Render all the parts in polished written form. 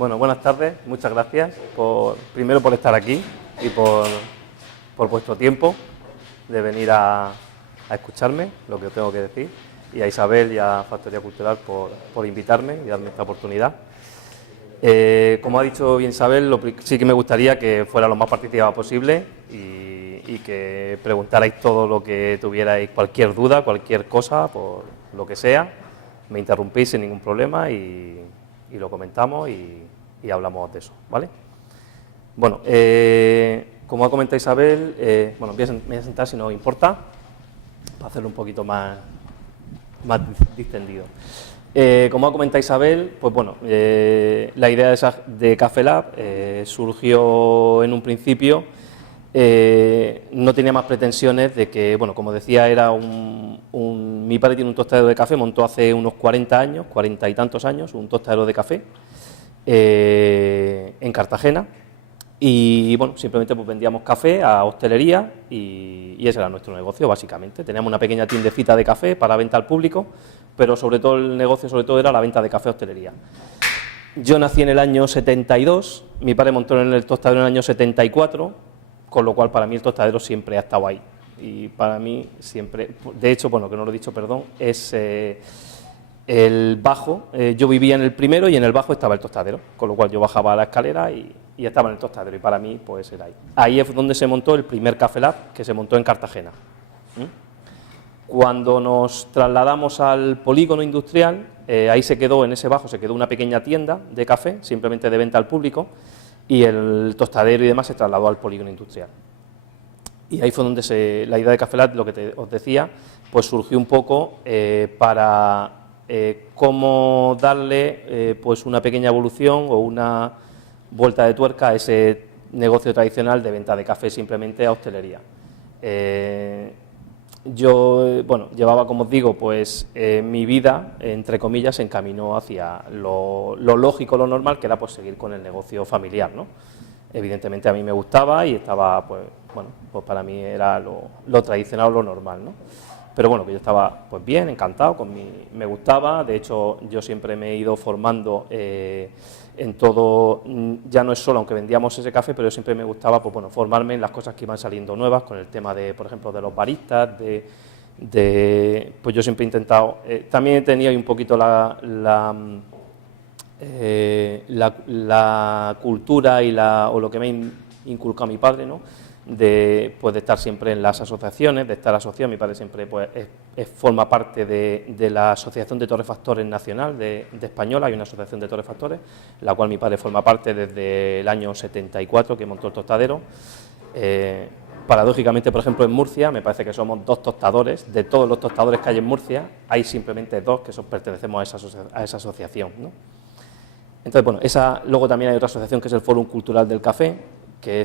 Bueno, buenas tardes, muchas gracias primero por estar aquí y por vuestro tiempo de venir a escucharme, lo que os tengo que decir, y a Isabel y a Factoría Cultural por invitarme y darme esta oportunidad. Como ha dicho bien Isabel, sí que me gustaría que fuera lo más participada posible y que preguntarais todo lo que tuvierais, cualquier duda, cualquier cosa, por lo que sea, me interrumpís sin ningún problema y lo comentamos y hablamos de eso, ¿vale? Bueno, como ha comentado Isabel, bueno, me voy a sentar si no os importa, para hacerlo un poquito más distendido. Como ha comentado Isabel, pues bueno, la idea de Café Lab surgió en un principio, no tenía más pretensiones de que, bueno, como decía, era mi padre tiene un tostadero de café, montó hace unos 40 años, 40 y tantos años, un tostadero de café en Cartagena. Y bueno, simplemente pues vendíamos café a hostelería y ese era nuestro negocio básicamente. Teníamos una pequeña tiendecita de café para venta al público, pero sobre todo el negocio era la venta de café a hostelería. Yo nací en el año 72, mi padre montó en el tostadero en el año 74, con lo cual para mí el tostadero siempre ha estado ahí. Y para mí siempre, de hecho, bueno, que no lo he dicho, perdón, es el bajo, yo vivía en el primero y en el bajo estaba el tostadero, con lo cual yo bajaba a la escalera y estaba en el tostadero y para mí pues era ahí. Ahí es donde se montó el primer Café Lab, que se montó en Cartagena. Cuando nos trasladamos al polígono industrial, ahí se quedó, en ese bajo se quedó una pequeña tienda de café, simplemente de venta al público, y el tostadero y demás se trasladó al polígono industrial. Y ahí fue donde la idea de Café Lab, lo que os decía, pues surgió un poco para cómo darle pues una pequeña evolución o una vuelta de tuerca a ese negocio tradicional de venta de café simplemente a hostelería. Yo, bueno, llevaba, como os digo, pues mi vida, entre comillas, se encaminó hacia lo lógico, lo normal, que era pues seguir con el negocio familiar, ¿no? Evidentemente a mí me gustaba y estaba, pues, bueno, pues para mí era lo tradicional, lo normal, ¿no? Pero bueno, que yo estaba pues bien, encantado, me gustaba, de hecho yo siempre me he ido formando en todo, ya no es solo aunque vendíamos ese café, pero yo siempre me gustaba pues bueno, formarme en las cosas que iban saliendo nuevas, con el tema de, por ejemplo, de los baristas, pues yo siempre he intentado, también he tenido un poquito la cultura o lo que me ha inculcado mi padre, ¿no? De estar siempre en las asociaciones, de estar asociado. Mi padre siempre pues, forma parte de la Asociación de Torrefactores Nacional de Española, hay una asociación de torrefactores, la cual mi padre forma parte desde el año 74, que montó el tostadero. Paradójicamente, por ejemplo, en Murcia, me parece que somos 2 tostadores, de todos los tostadores que hay en Murcia, hay simplemente 2 que pertenecemos a esa asociación, ¿no? Entonces, bueno, luego también hay otra asociación que es el Fórum Cultural del Café, que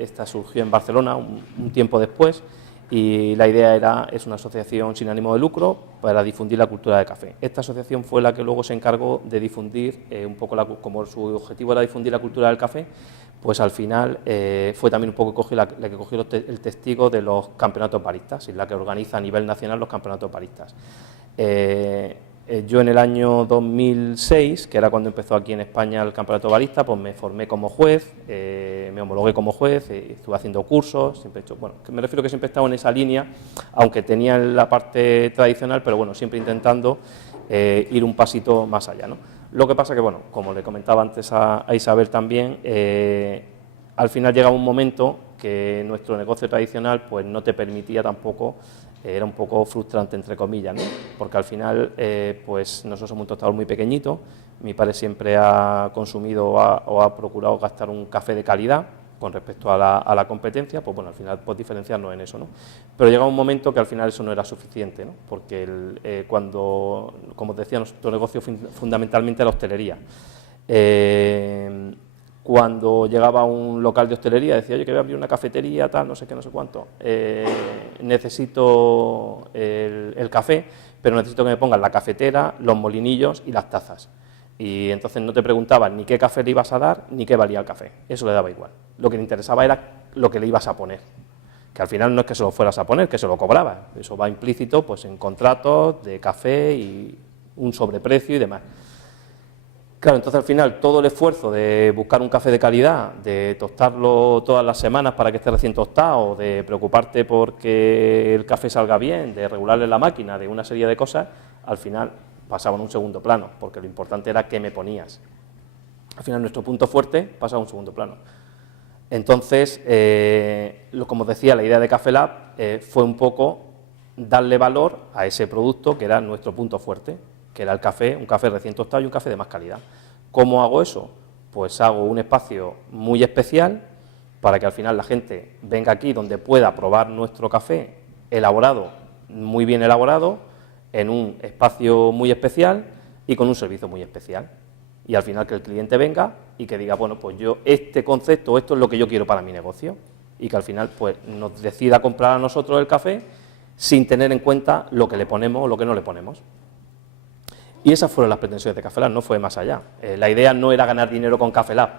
esta surgió en Barcelona un tiempo después y la idea es una asociación sin ánimo de lucro para difundir la cultura del café. Esta asociación fue la que luego se encargó de difundir un poco, como su objetivo era difundir la cultura del café, pues al final fue también un poco la que cogió el testigo de los campeonatos baristas, y la que organiza a nivel nacional los campeonatos baristas. Yo en el año 2006, que era cuando empezó aquí en España el campeonato barista, pues me formé como juez, me homologué como juez, estuve haciendo cursos, siempre he hecho, bueno, me refiero que siempre he estado en esa línea, aunque tenía la parte tradicional, pero bueno, siempre intentando ir un pasito más allá, ¿no? Lo que pasa que, bueno, como le comentaba antes a Isabel también, al final llegaba un momento que nuestro negocio tradicional pues no te permitía tampoco, era un poco frustrante entre comillas, ¿no? Porque al final pues nosotros somos un tostador muy pequeñito, mi padre siempre ha consumido o ha procurado gastar un café de calidad con respecto a la competencia, pues bueno, al final pues diferenciarnos en eso, ¿no? Pero llega un momento que al final eso no era suficiente, ¿no? Porque cuando, como os decía, nuestro negocio fundamentalmente era la hostelería. Cuando llegaba a un local de hostelería, decía, oye, que voy a abrir una cafetería, tal, no sé qué, no sé cuánto, necesito el café, pero necesito que me pongan la cafetera, los molinillos y las tazas. Y entonces no te preguntaban ni qué café le ibas a dar, ni qué valía el café, eso le daba igual. Lo que le interesaba era lo que le ibas a poner, que al final no es que se lo fueras a poner, que se lo cobrabas, eso va implícito pues en contratos de café y un sobreprecio y demás. Claro, entonces al final todo el esfuerzo de buscar un café de calidad, de tostarlo todas las semanas para que esté recién tostado, de preocuparte porque el café salga bien, de regularle la máquina, de una serie de cosas, al final pasaban a un segundo plano, porque lo importante era qué me ponías. Al final nuestro punto fuerte pasa a un segundo plano. Entonces, como os decía, la idea de Café Lab fue un poco darle valor a ese producto que era nuestro punto fuerte, que era el café, un café recién tostado y un café de más calidad. ¿Cómo hago eso? Pues hago un espacio muy especial para que al final la gente venga aquí donde pueda probar nuestro café elaborado, muy bien elaborado, en un espacio muy especial y con un servicio muy especial. Y al final que el cliente venga y que diga, bueno, pues yo este concepto, esto es lo que yo quiero para mi negocio. Y que al final pues nos decida comprar a nosotros el café sin tener en cuenta lo que le ponemos o lo que no le ponemos. Y esas fueron las pretensiones de Café Lab, no fue más allá. La idea no era ganar dinero con Café Lab,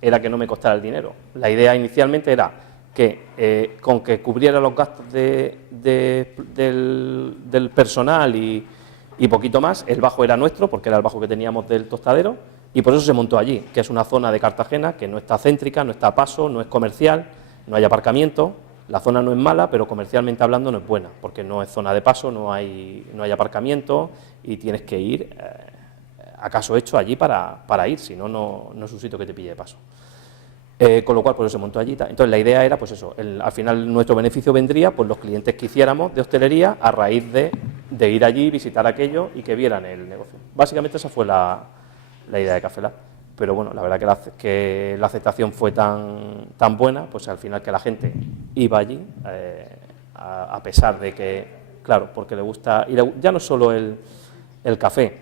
era que no me costara el dinero. La idea inicialmente era que con que cubriera los gastos del personal y poquito más, el bajo era nuestro, porque era el bajo que teníamos del tostadero, y por eso se montó allí, que es una zona de Cartagena que no está céntrica, no está a paso, no es comercial, no hay aparcamiento. La zona no es mala, pero comercialmente hablando no es buena, porque no es zona de paso, no hay aparcamiento y tienes que ir, acaso hecho, allí para ir, si no, no es un sitio que te pille de paso. Con lo cual, por eso se montó allí. Entonces, la idea era, pues eso, al final nuestro beneficio vendría, pues los clientes que hiciéramos de hostelería a raíz de ir allí, visitar aquello y que vieran el negocio. Básicamente esa fue la idea de Café Lab. Pero bueno, la verdad que la aceptación fue tan buena, pues al final que la gente iba allí, a pesar de que, claro, porque le gusta, y ya no solo el café,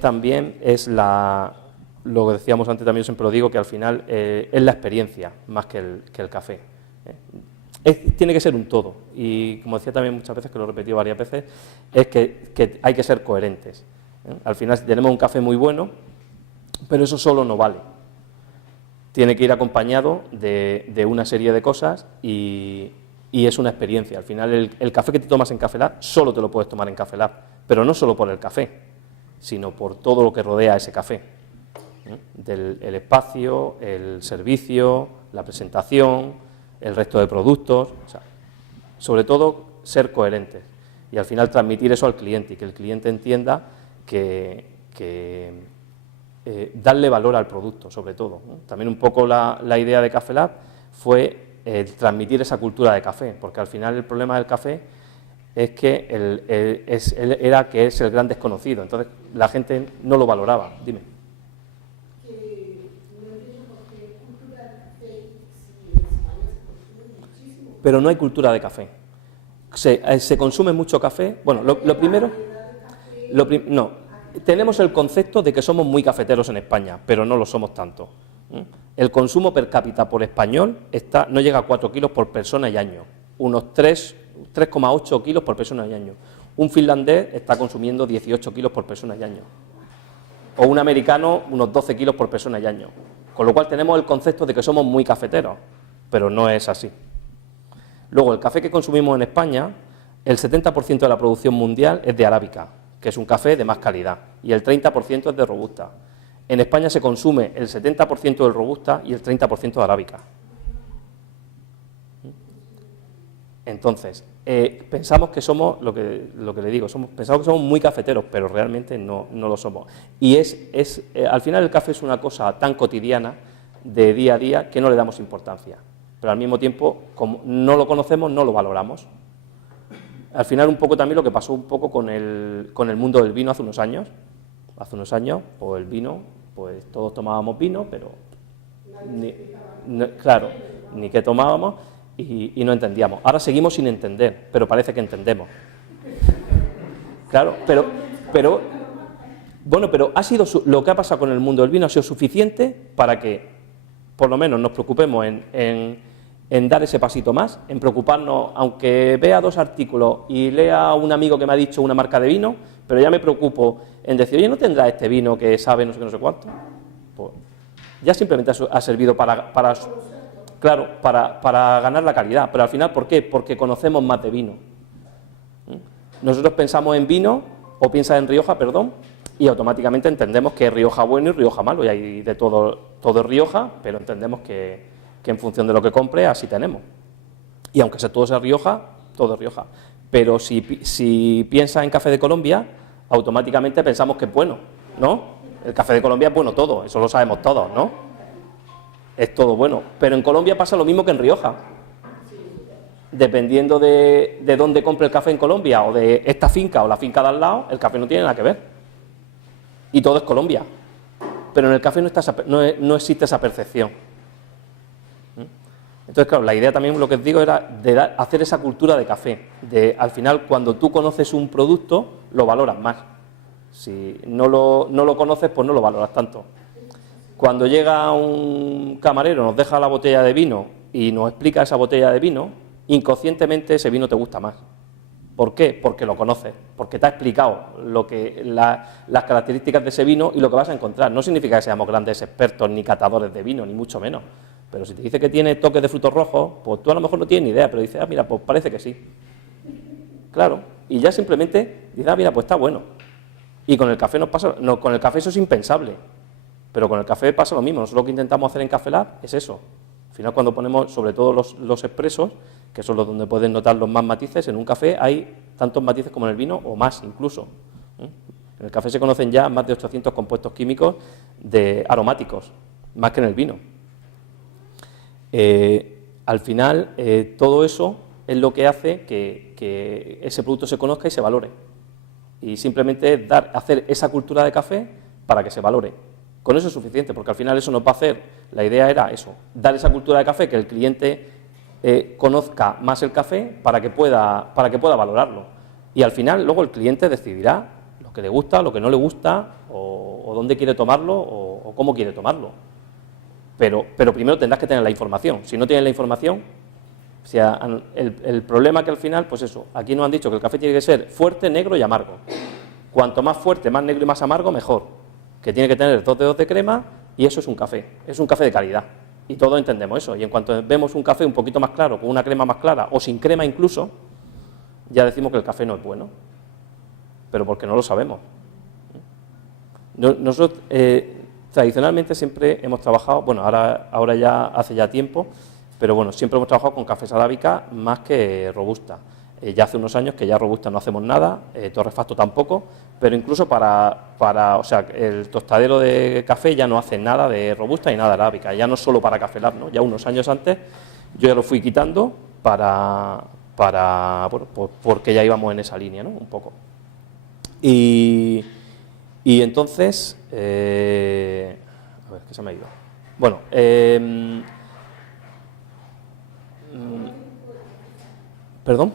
también lo que decíamos antes, también yo siempre lo digo, que al final es la experiencia más que el café. Tiene que ser un todo, y como decía también muchas veces, que lo he repetido varias veces, es que hay que ser coherentes. Al final, si tenemos un café muy bueno, pero eso solo no vale. Tiene que ir acompañado de una serie de cosas y es una experiencia. Al final, el café que te tomas en Café Lab, solo te lo puedes tomar en Café Lab, pero no solo por el café, sino por todo lo que rodea ese café. El espacio, el servicio, la presentación, el resto de productos, o sea, sobre todo ser coherentes y al final transmitir eso al cliente y que el cliente entienda que darle valor al producto, sobre todo, ¿no? También un poco la idea de Café Lab fue transmitir esa cultura de café, porque al final el problema del café es que era que es el gran desconocido, entonces la gente no lo valoraba. Dime. Pero no hay cultura de café. Se consume mucho café. Bueno, lo primero... no. Tenemos el concepto de que somos muy cafeteros en España, pero no lo somos tanto. El consumo per cápita por español no llega a 4 kilos por persona y año, unos 3,8 kilos por persona y año. Un finlandés está consumiendo 18 kilos por persona y año, o un americano unos 12 kilos por persona y año. Con lo cual tenemos el concepto de que somos muy cafeteros, pero no es así. Luego, el café que consumimos en España, el 70% de la producción mundial es de arábica, que es un café de más calidad, y el 30% es de robusta. En España se consume el 70% del robusta y el 30% de arábica. Entonces, pensamos que somos, lo que le digo, pensamos que somos muy cafeteros, pero realmente no lo somos. Y al final el café es una cosa tan cotidiana, de día a día, que no le damos importancia. Pero al mismo tiempo, como no lo conocemos, no lo valoramos. Al final un poco también lo que pasó un poco con el mundo del vino hace unos años. Hace unos años, pues el vino, pues todos tomábamos vino, pero ni qué tomábamos y no entendíamos. Ahora seguimos sin entender, pero parece que entendemos. Claro, pero ha sido lo que ha pasado con el mundo del vino ha sido suficiente para que por lo menos nos preocupemos en dar ese pasito más, en preocuparnos, aunque vea 2 artículos y lea a un amigo que me ha dicho una marca de vino, pero ya me preocupo en decir, oye, ¿no tendrá este vino que sabe no sé qué, no sé cuánto? Pues ya simplemente ha servido para ganar la calidad, pero al final, ¿por qué? Porque conocemos más de vino. Nosotros pensamos en vino, o piensas en Rioja, perdón, y automáticamente entendemos que es Rioja bueno y Rioja malo, y hay de todo es Rioja, pero entendemos que en función de lo que compre, así tenemos. Y aunque todo sea Rioja, todo es Rioja. Pero si piensas en café de Colombia, automáticamente pensamos que es bueno, ¿no? El café de Colombia es bueno todo, eso lo sabemos todos, ¿no? Es todo bueno. Pero en Colombia pasa lo mismo que en Rioja. Dependiendo de dónde compre el café en Colombia, o de esta finca o la finca de al lado, el café no tiene nada que ver. Y todo es Colombia. Pero en el café no existe esa percepción. Entonces, claro, la idea también, lo que os digo, era de hacer esa cultura de café. Al final, cuando tú conoces un producto, lo valoras más. Si no lo conoces, pues no lo valoras tanto. Cuando llega un camarero, nos deja la botella de vino y nos explica esa botella de vino, inconscientemente ese vino te gusta más. ¿Por qué? Porque lo conoces, porque te ha explicado las características de ese vino y lo que vas a encontrar. No significa que seamos grandes expertos ni catadores de vino, ni mucho menos. Pero si te dice que tiene toques de frutos rojos, pues tú a lo mejor no tienes ni idea, pero dices, mira, pues parece que sí. Claro, y ya simplemente dices, mira, pues está bueno. Y con el café nos pasa, no, con el café eso es impensable, pero con el café pasa lo mismo. Nosotros lo que intentamos hacer en Café Lab es eso. Al final, cuando ponemos, sobre todo los expresos, que son los donde pueden notar los más matices, en un café hay tantos matices como en el vino, o más incluso. En el café se conocen ya más de 800 compuestos químicos aromáticos, más que en el vino. Al final, todo eso es lo que hace que ese producto se conozca y se valore. Y simplemente es hacer esa cultura de café para que se valore. Con eso es suficiente, porque al final eso nos va a hacer, la idea era eso, dar esa cultura de café, que el cliente conozca más el café para que pueda valorarlo. Y al final luego el cliente decidirá lo que le gusta, lo que no le gusta, o dónde quiere tomarlo, o cómo quiere tomarlo. Pero primero tendrás que tener la información. Si no tienes la información, o sea, el problema que al final, pues eso, aquí nos han dicho que el café tiene que ser fuerte, negro y amargo. Cuanto más fuerte, más negro y más amargo, mejor. Que tiene que tener 2 dedos de crema, y eso es un café de calidad. Y todos entendemos eso. Y en cuanto vemos un café un poquito más claro, con una crema más clara, o sin crema incluso, ya decimos que el café no es bueno. Pero porque no lo sabemos. Nosotros tradicionalmente siempre hemos trabajado, bueno, ahora ya hace ya tiempo, pero bueno, siempre hemos trabajado con cafés arábica más que robusta. Ya hace unos años que ya robusta no hacemos nada, torrefacto tampoco, pero incluso o sea, el tostadero de café ya no hace nada de robusta y nada de arábica, ya no solo para Café Lab, ¿no? Ya unos años antes yo ya lo fui quitando bueno, porque ya íbamos en esa línea, ¿no? Un poco. Y entonces, a ver, que se me ha ido. Bueno, ¿perdón?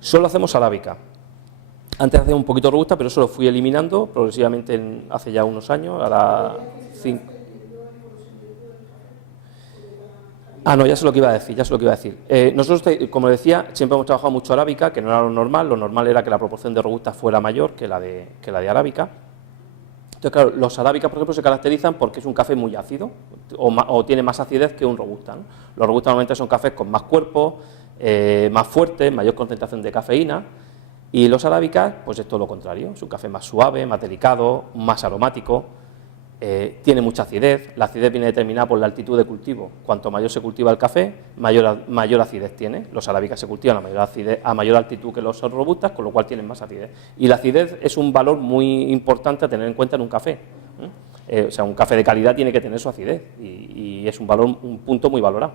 Solo hacemos arábica. Antes hacía un poquito robusta, pero eso lo fui eliminando progresivamente hace ya unos años, ahora 5. No, ya sé lo que iba a decir, nosotros, como decía, siempre hemos trabajado mucho arábica, que no era lo normal era que la proporción de robusta fuera mayor que la de arábica. Entonces, claro, los arábicas, por ejemplo, se caracterizan porque es un café muy ácido, o tiene más acidez que un robusta, ¿no? Los robustas normalmente son cafés con más cuerpo, más fuertes, mayor concentración de cafeína, y los arábicas, pues es todo lo contrario, es un café más suave, más delicado, más aromático, tiene mucha acidez. La acidez viene determinada por la altitud de cultivo. Cuanto mayor se cultiva el café, mayor acidez tiene. Los arábicas se cultivan a mayor altitud que los robustas, con lo cual tienen más acidez. Y la acidez es un valor muy importante a tener en cuenta en un café. O sea, un café de calidad tiene que tener su acidez, y es un punto muy valorado.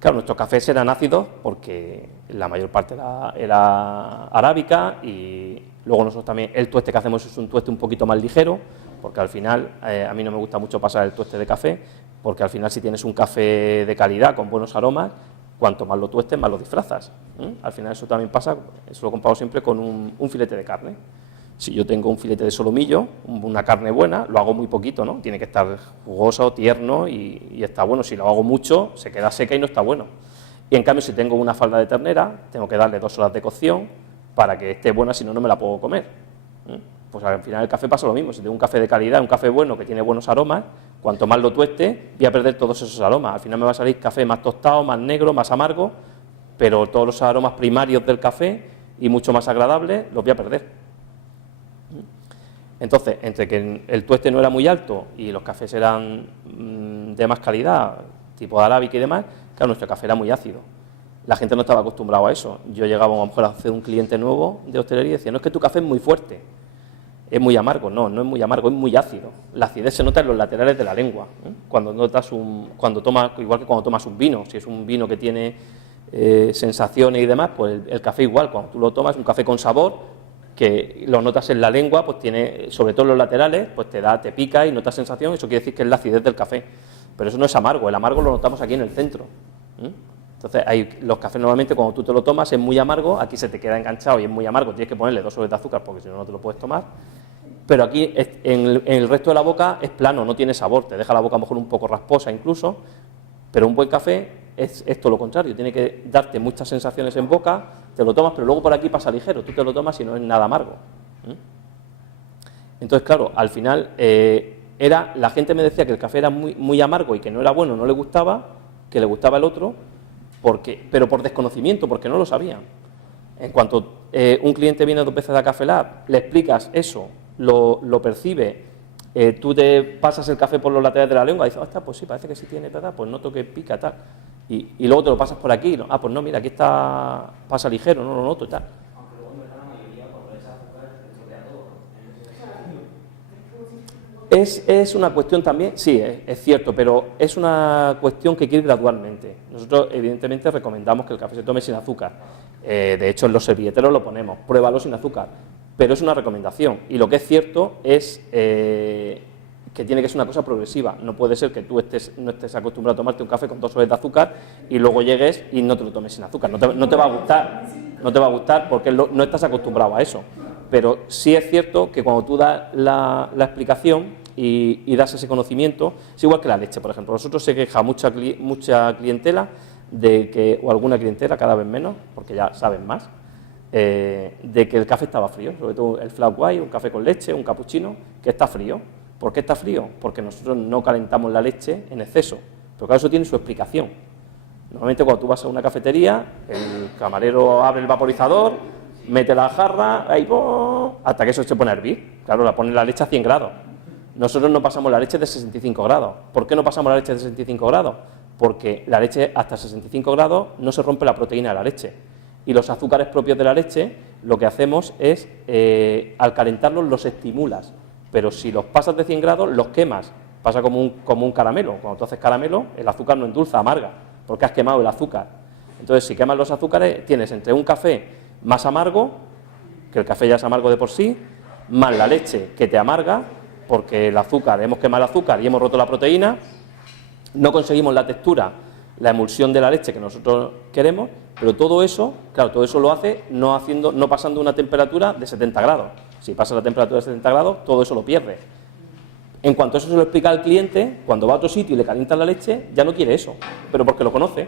Claro, nuestros cafés eran ácidos porque la mayor parte era arábica, y luego nosotros también, el tueste que hacemos es un tueste un poquito más ligero, porque al final, a mí no me gusta mucho pasar el tueste de café, porque al final si tienes un café de calidad con buenos aromas, cuanto más lo tuestes, más lo disfrazas. Al final eso también pasa, eso lo comparo siempre con un filete de carne. Si yo tengo un filete de solomillo, una carne buena, lo hago muy poquito, ¿no? Tiene que estar jugoso, tierno y está bueno. Si lo hago mucho, se queda seca y no está bueno. Y en cambio, si tengo una falda de ternera, tengo que darle 2 horas de cocción para que esté buena, si no, no me la puedo comer. Pues al final el café pasa lo mismo. Si tengo un café de calidad, un café bueno que tiene buenos aromas, cuanto más lo tueste, voy a perder todos esos aromas. Al final me va a salir café más tostado, más negro, más amargo, pero todos los aromas primarios del café y mucho más agradables los voy a perder. Entonces, entre que el tueste no era muy alto y los cafés eran de más calidad, tipo de arábica y demás, claro, nuestro café era muy ácido. La gente no estaba acostumbrada a eso. Yo llegaba a lo mejor a hacer un cliente nuevo de hostelería y decía, no, es que tu café es muy fuerte, es muy amargo. No, no es muy amargo, es muy ácido. La acidez se nota en los laterales de la lengua. Cuando tomas, igual que cuando tomas un vino, si es un vino que tiene sensaciones y demás, pues el café igual, cuando tú lo tomas, un café con sabor, que lo notas en la lengua, pues tiene, sobre todo en los laterales, pues te pica y notas sensación, eso quiere decir que es la acidez del café. Pero eso no es amargo, el amargo lo notamos aquí en el centro. Entonces, los cafés normalmente cuando tú te lo tomas es muy amargo, aquí se te queda enganchado y es muy amargo, tienes que ponerle 2 sobres de azúcar porque si no, no te lo puedes tomar. Pero aquí en el resto de la boca es plano, no tiene sabor, te deja la boca a lo mejor un poco rasposa incluso, pero un buen café es todo lo contrario, tiene que darte muchas sensaciones en boca, te lo tomas, pero luego por aquí pasa ligero, tú te lo tomas y no es nada amargo. Entonces, claro, al final la gente me decía que el café era muy, muy amargo y que no era bueno, no le gustaba, que le gustaba el otro, pero por desconocimiento, porque no lo sabían. En cuanto un cliente viene 2 veces a Café Lab, le explicas eso, lo percibe, tú te pasas el café por los laterales de la lengua y dices, pues sí, parece que sí tiene, ¿verdad? Pues noto que pica, tal. Y luego te lo pasas por aquí, ¿no? Pues no, mira, aquí pasa ligero, no lo noto y tal. Aunque luego en verdad la mayoría por esa azúcar te estropea todo. Es una cuestión también, sí, es cierto, pero es una cuestión que quiere ir gradualmente. Nosotros, evidentemente, recomendamos que el café se tome sin azúcar. De hecho, en los servilleteros lo ponemos, pruébalo sin azúcar. Pero es una recomendación. Y lo que es cierto es que tiene que ser una cosa progresiva. No puede ser que tú no estés acostumbrado a tomarte un café con 2 sobres de azúcar y luego llegues y no te lo tomes sin azúcar. No te va a gustar. No te va a gustar porque no estás acostumbrado a eso. Pero sí es cierto que cuando tú das la explicación y das ese conocimiento, es igual que la leche, por ejemplo. Nosotros se queja mucha clientela o alguna clientela, cada vez menos, porque ya saben más, de que el café estaba frío, sobre todo el flat white, un café con leche, un cappuccino, que está frío. ¿Por qué está frío? Porque nosotros no calentamos la leche en exceso. Pero claro, eso tiene su explicación. Normalmente cuando tú vas a una cafetería, el camarero abre el vaporizador, mete la jarra, ahí, hasta que eso se pone a hervir. Claro, la pone la leche a 100 grados. Nosotros no pasamos la leche de 65 grados. ¿Por qué no pasamos la leche de 65 grados? Porque la leche hasta 65 grados no se rompe la proteína de la leche. Y los azúcares propios de la leche, lo que hacemos es, al calentarlos, los estimulas. Pero si los pasas de 100 grados, los quemas. Pasa como un caramelo. Cuando tú haces caramelo, el azúcar no endulza, amarga, porque has quemado el azúcar. Entonces, si quemas los azúcares, tienes entre un café más amargo, que el café ya es amargo de por sí, más la leche que te amarga, porque el azúcar, hemos quemado el azúcar y hemos roto la proteína, no conseguimos la textura, la emulsión de la leche que nosotros queremos, pero todo eso, claro, todo eso lo hace no pasando una temperatura de 70 grados. Si pasa la temperatura de 70 grados, todo eso lo pierde. En cuanto eso se lo explica al cliente, cuando va a otro sitio y le calientan la leche, ya no quiere eso, pero porque lo conoce.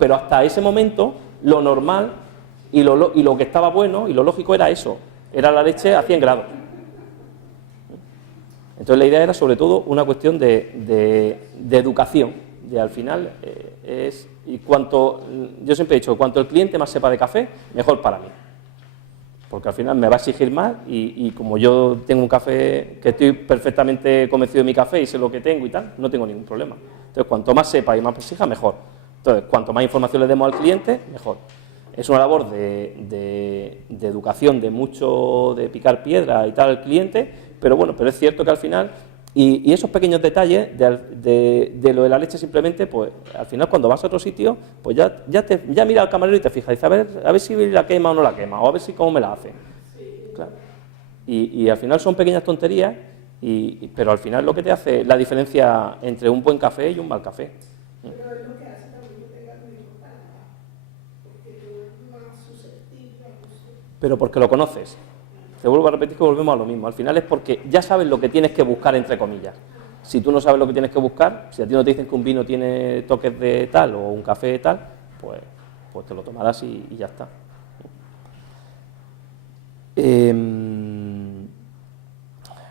Pero hasta ese momento, lo normal y lo que estaba bueno y lo lógico era eso, era la leche a 100 grados. Entonces la idea era sobre todo una cuestión de educación, de al final yo siempre he dicho, cuanto el cliente más sepa de café, mejor para mí. Porque al final me va a exigir más y como yo tengo un café que estoy perfectamente convencido de mi café y sé lo que tengo y tal, no tengo ningún problema. Entonces, cuanto más sepa y más exija, mejor. Entonces, cuanto más información le demos al cliente, mejor. Es una labor de educación, de picar piedra y tal al cliente, pero bueno, pero es cierto que al final, y esos pequeños detalles de lo de la leche simplemente, pues al final cuando vas a otro sitio, pues ya mira al camarero y te fijas, dice, a ver si la quema o no la quema, o a ver si cómo me la hace. Claro. Y al final son pequeñas tonterías, pero al final lo que te hace la diferencia entre un buen café y un mal café. Pero es lo que hace también que tenga tu mismo paladar, porque tú eres más susceptible a eso. Pero porque lo conoces. Te vuelvo a repetir que volvemos a lo mismo. Al final es porque ya sabes lo que tienes que buscar, entre comillas. Si tú no sabes lo que tienes que buscar, si a ti no te dicen que un vino tiene toques de tal o un café de tal, pues te lo tomarás y ya está.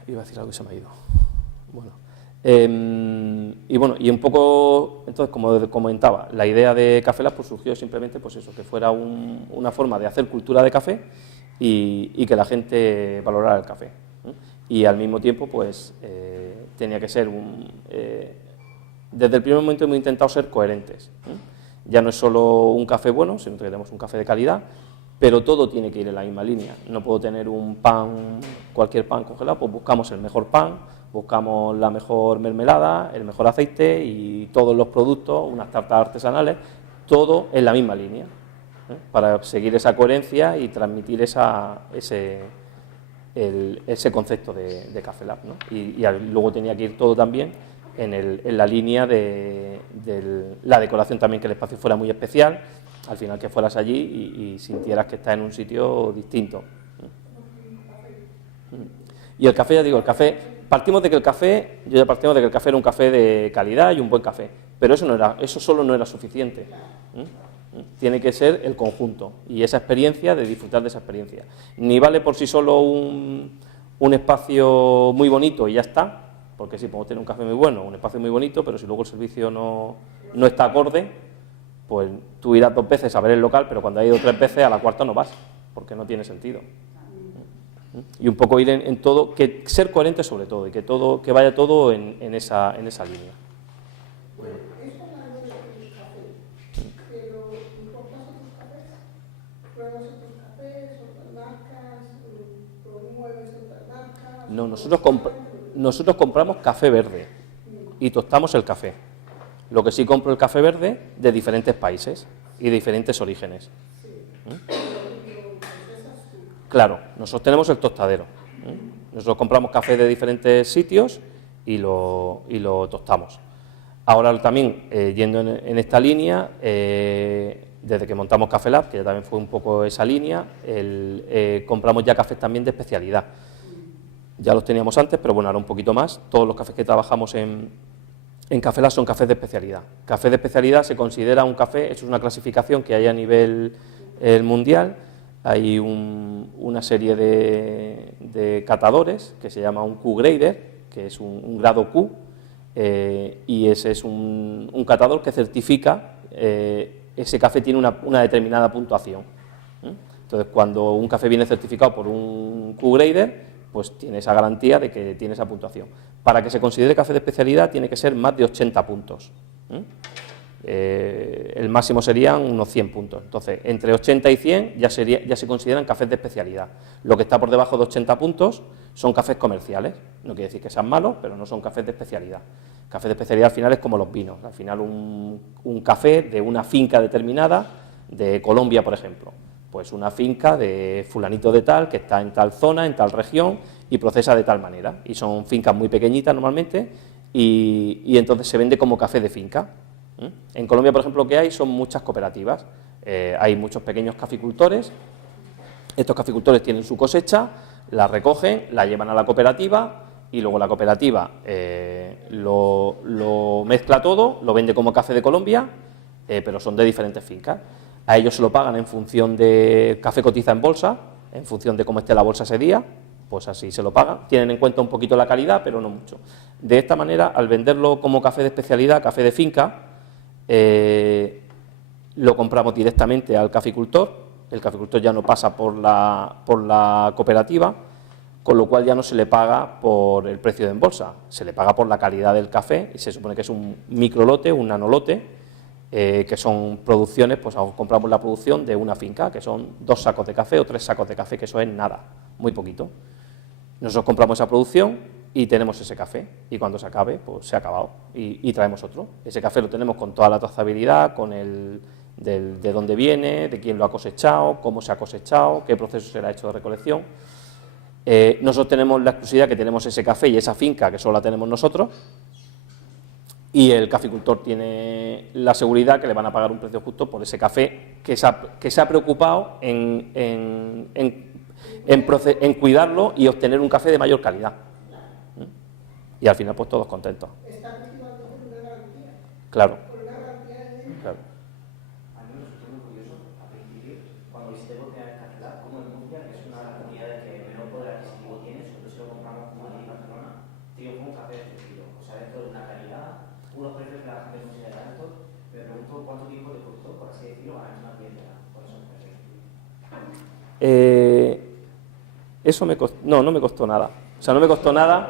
Iba a decir algo que se me ha ido. Bueno. Y un poco, entonces, como comentaba, la idea de Café Lab pues surgió simplemente pues eso, que fuera una forma de hacer cultura de café y que la gente valorara el café. Y al mismo tiempo, pues, tenía que ser desde el primer momento hemos intentado ser coherentes. Ya no es solo un café bueno, sino que tenemos un café de calidad, pero todo tiene que ir en la misma línea. No puedo tener un pan, cualquier pan congelado, pues buscamos el mejor pan, buscamos la mejor mermelada, el mejor aceite y todos los productos, unas tartas artesanales, todo en la misma línea, para seguir esa coherencia y transmitir ese concepto de Café Lab, ¿no? Y luego tenía que ir todo también en la línea de la decoración también, que el espacio fuera muy especial, al final que fueras allí y sintieras que estás en un sitio distinto. Y el café, ya digo, el café, partimos de que el café era un café de calidad y un buen café, pero eso solo no era suficiente. Tiene que ser el conjunto y esa experiencia, de disfrutar de esa experiencia. Ni vale por sí solo un espacio muy bonito y ya está, porque sí, podemos tener un café muy bueno, un espacio muy bonito, pero si luego el servicio no está acorde, pues tú irás 2 veces a ver el local, pero cuando has ido 3 veces, a la cuarta no vas, porque no tiene sentido. Y un poco ir en todo, que ser coherente sobre todo, y que vaya todo en esa línea. Bueno, eso hablando de los cafés, pero ¿importas otros cafés? ¿Pruebas otros cafés, otras marcas, promueves otras marcas? No, nosotros compramos café verde y tostamos el café. Lo que sí compro el café verde de diferentes países y de diferentes orígenes. Claro, nosotros tenemos el tostadero. Nosotros compramos café de diferentes sitios y lo tostamos. Ahora también, yendo en esta línea, desde que montamos Café Lab, que ya también fue un poco esa línea, compramos ya cafés también de especialidad. Ya los teníamos antes, pero bueno, ahora un poquito más. Todos los cafés que trabajamos en Café Lab son cafés de especialidad. Café de especialidad se considera un café, eso es una clasificación que hay a nivel mundial. Hay una serie de catadores que se llama un Q-Grader, que es un grado Q, y ese es un catador que certifica ese café tiene una determinada puntuación. Entonces, cuando un café viene certificado por un Q-Grader, pues tiene esa garantía de que tiene esa puntuación. Para que se considere café de especialidad tiene que ser más de 80 puntos. El máximo serían unos 100 puntos. Entonces, entre 80 y 100 ya se consideran cafés de especialidad. Lo que está por debajo de 80 puntos son cafés comerciales. No quiere decir que sean malos, pero no son cafés de especialidad. Café de especialidad al final es como los vinos. Al final un café de una finca determinada, de Colombia, por ejemplo. Pues una finca de fulanito de tal, que está en tal zona, en tal región, y procesa de tal manera. Y son fincas muy pequeñitas normalmente, y entonces se vende como café de finca. En Colombia, por ejemplo, lo que hay son muchas cooperativas. Hay muchos pequeños caficultores. Estos caficultores tienen su cosecha, la recogen, la llevan a la cooperativa y luego la cooperativa lo mezcla todo, lo vende como café de Colombia, pero son de diferentes fincas. A ellos se lo pagan en función de café cotiza en bolsa, en función de cómo esté la bolsa ese día, pues así se lo pagan. Tienen en cuenta un poquito la calidad, pero no mucho. De esta manera, al venderlo como café de especialidad, café de finca, lo compramos directamente al caficultor. El caficultor ya no pasa por la cooperativa, con lo cual ya no se le paga por el precio de en bolsa, se le paga por la calidad del café y se supone que es un microlote, un nanolote, que son producciones, pues compramos la producción de una finca, que son 2 sacos de café o 3 sacos de café, que eso es nada, muy poquito. Nosotros compramos esa producción y tenemos ese café, y cuando se acabe, pues se ha acabado, y traemos otro. Ese café lo tenemos con toda la trazabilidad, con de dónde viene, de quién lo ha cosechado, cómo se ha cosechado, qué proceso se le ha hecho de recolección. Nosotros tenemos la exclusividad que tenemos ese café y esa finca, que solo la tenemos nosotros, y el caficultor tiene la seguridad que le van a pagar un precio justo por ese café que se ha preocupado en cuidarlo y obtener un café de mayor calidad. Y al final, pues todos contentos. Está cultivando con una garantía. Claro. Con una garantía de... Claro. A mí me resultó muy curioso, a principio, cuando visité por primera vez Café Lab, como en Murcia, que es una de las comunidades que menor poder adquisitivo tiene, sobre todo si lo compramos como allí en Barcelona, triunfa un café exclusivo. O sea, dentro de una calidad, unos precios que la gente considera altos, pero me pregunto cuánto tiempo le costó, por así decirlo, a una clientela por esos precios. Eso no me costó nada. O sea, no me costó nada.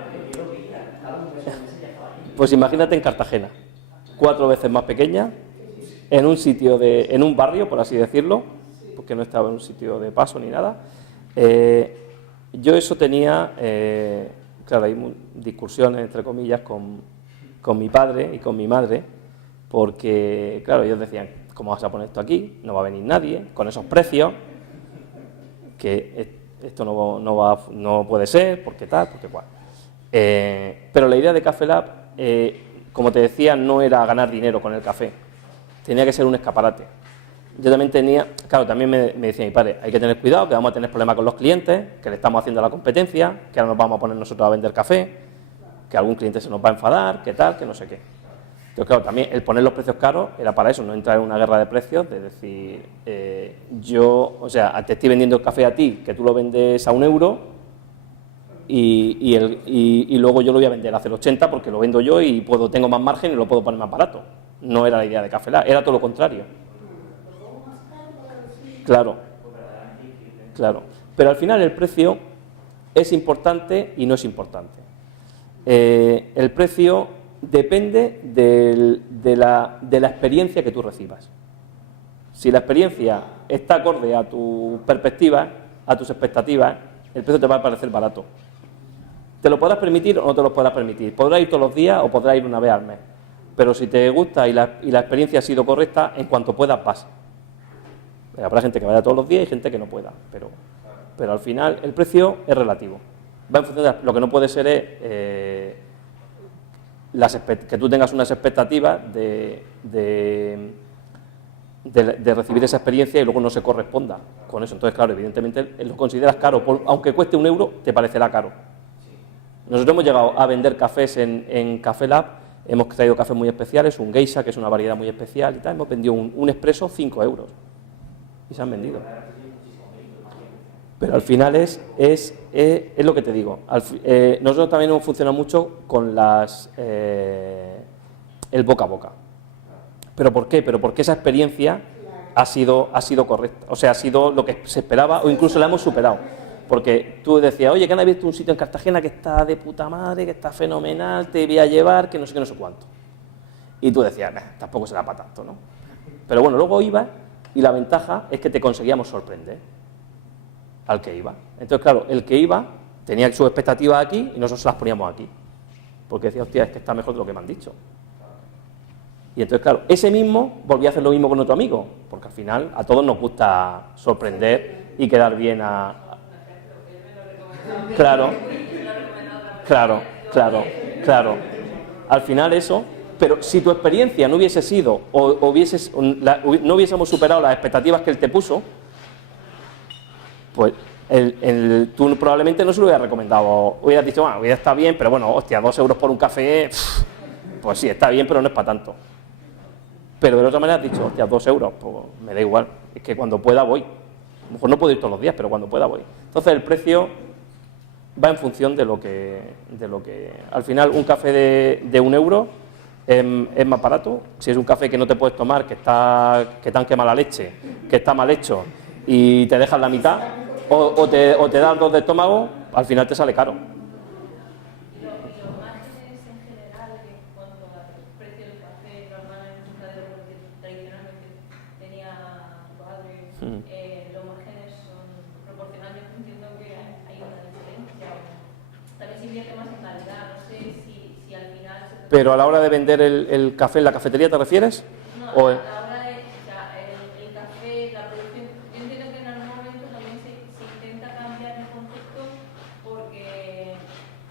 Pues imagínate en Cartagena, 4 veces más pequeña, en un sitio en un barrio, por así decirlo, porque no estaba en un sitio de paso ni nada. Yo eso tenía, claro, hay discusiones, entre comillas, con mi padre y con mi madre, porque, claro, ellos decían, ¿cómo vas a poner esto aquí? No va a venir nadie, con esos precios, que esto no puede ser, porque tal, porque cual. Pero la idea de Café Lab, como te decía, no era ganar dinero con el café, tenía que ser un escaparate. Yo también tenía, claro, también me decía mi padre, hay que tener cuidado, que vamos a tener problemas con los clientes, que le estamos haciendo la competencia, que ahora nos vamos a poner nosotros a vender café, que algún cliente se nos va a enfadar, que tal, que no sé qué. Entonces, claro, también el poner los precios caros era para eso, no entrar en una guerra de precios, de decir, o sea, te estoy vendiendo el café a ti, que tú lo vendes a €1, y luego yo lo voy a vender a 0,80 porque lo vendo yo y tengo más margen y lo puedo poner más barato. No era la idea de Café Lab, era todo lo contrario. Claro, claro. Pero al final el precio es importante y no es importante. El precio depende de la experiencia que tú recibas. Si la experiencia está acorde a tu perspectiva, a tus expectativas, el precio te va a parecer barato. ¿Te lo podrás permitir o no te lo podrás permitir? Podrás ir todos los días o podrás ir una vez al mes. Pero si te gusta y la experiencia ha sido correcta, en cuanto puedas vas. Habrá gente que vaya todos los días y gente que no pueda, pero al final el precio es relativo. Va en función de lo que no puede ser es que tú tengas unas expectativas de recibir esa experiencia y luego no se corresponda con eso. Entonces, claro, evidentemente lo consideras caro, aunque cueste €1, te parecerá caro. Nosotros hemos llegado a vender cafés en Café Lab, hemos traído cafés muy especiales, un geisha, que es una variedad muy especial y tal, hemos vendido un expreso 5 € y se han vendido. Pero al final es lo que te digo. Nosotros también hemos funcionado mucho con el boca a boca. ¿Pero por qué? Pero porque esa experiencia ha sido correcta, o sea, ha sido lo que se esperaba o incluso la hemos superado. Porque tú decías, oye, que han abierto un sitio en Cartagena que está de puta madre, que está fenomenal, te voy a llevar, que no sé qué, no sé cuánto. Y tú decías, tampoco será para tanto, ¿no? Pero bueno, luego ibas y la ventaja es que te conseguíamos sorprender al que iba. Entonces, claro, el que iba tenía sus expectativas aquí y nosotros las poníamos aquí. Porque decía, hostia, es que está mejor de lo que me han dicho. Y entonces, claro, ese mismo volvía a hacer lo mismo con otro amigo, porque al final a todos nos gusta sorprender y quedar bien a... Claro. Al final eso, pero si tu experiencia no hubiese sido o no hubiésemos superado las expectativas que él te puso, pues tú probablemente no se lo hubieras recomendado, hubieras dicho, bueno, está bien, pero bueno, hostia, 2 € por un café, pues sí, está bien, pero no es para tanto. Pero de otra manera has dicho, hostia, 2 €, pues me da igual, es que cuando pueda voy. A lo mejor no puedo ir todos los días, pero cuando pueda voy. Entonces el precio va en función de lo que al final un café de €1 es más barato. Si es un café que no te puedes tomar, que te han quemado la leche, que está mal hecho y te dejas la mitad o te dan 2 de estómago, al final te sale caro. ¿Y los márgenes en general en cuanto al precio del café normal en un mercado que tradicionalmente tenía tu padre, los márgenes son proporcionales? Yo entiendo que hay una diferencia. También se invierte más en calidad, no sé si al final... Pero a la hora de vender el café en la cafetería, ¿te refieres? No, ¿O a la hora de el café, la producción, yo entiendo que en algún momento también se intenta cambiar el concepto porque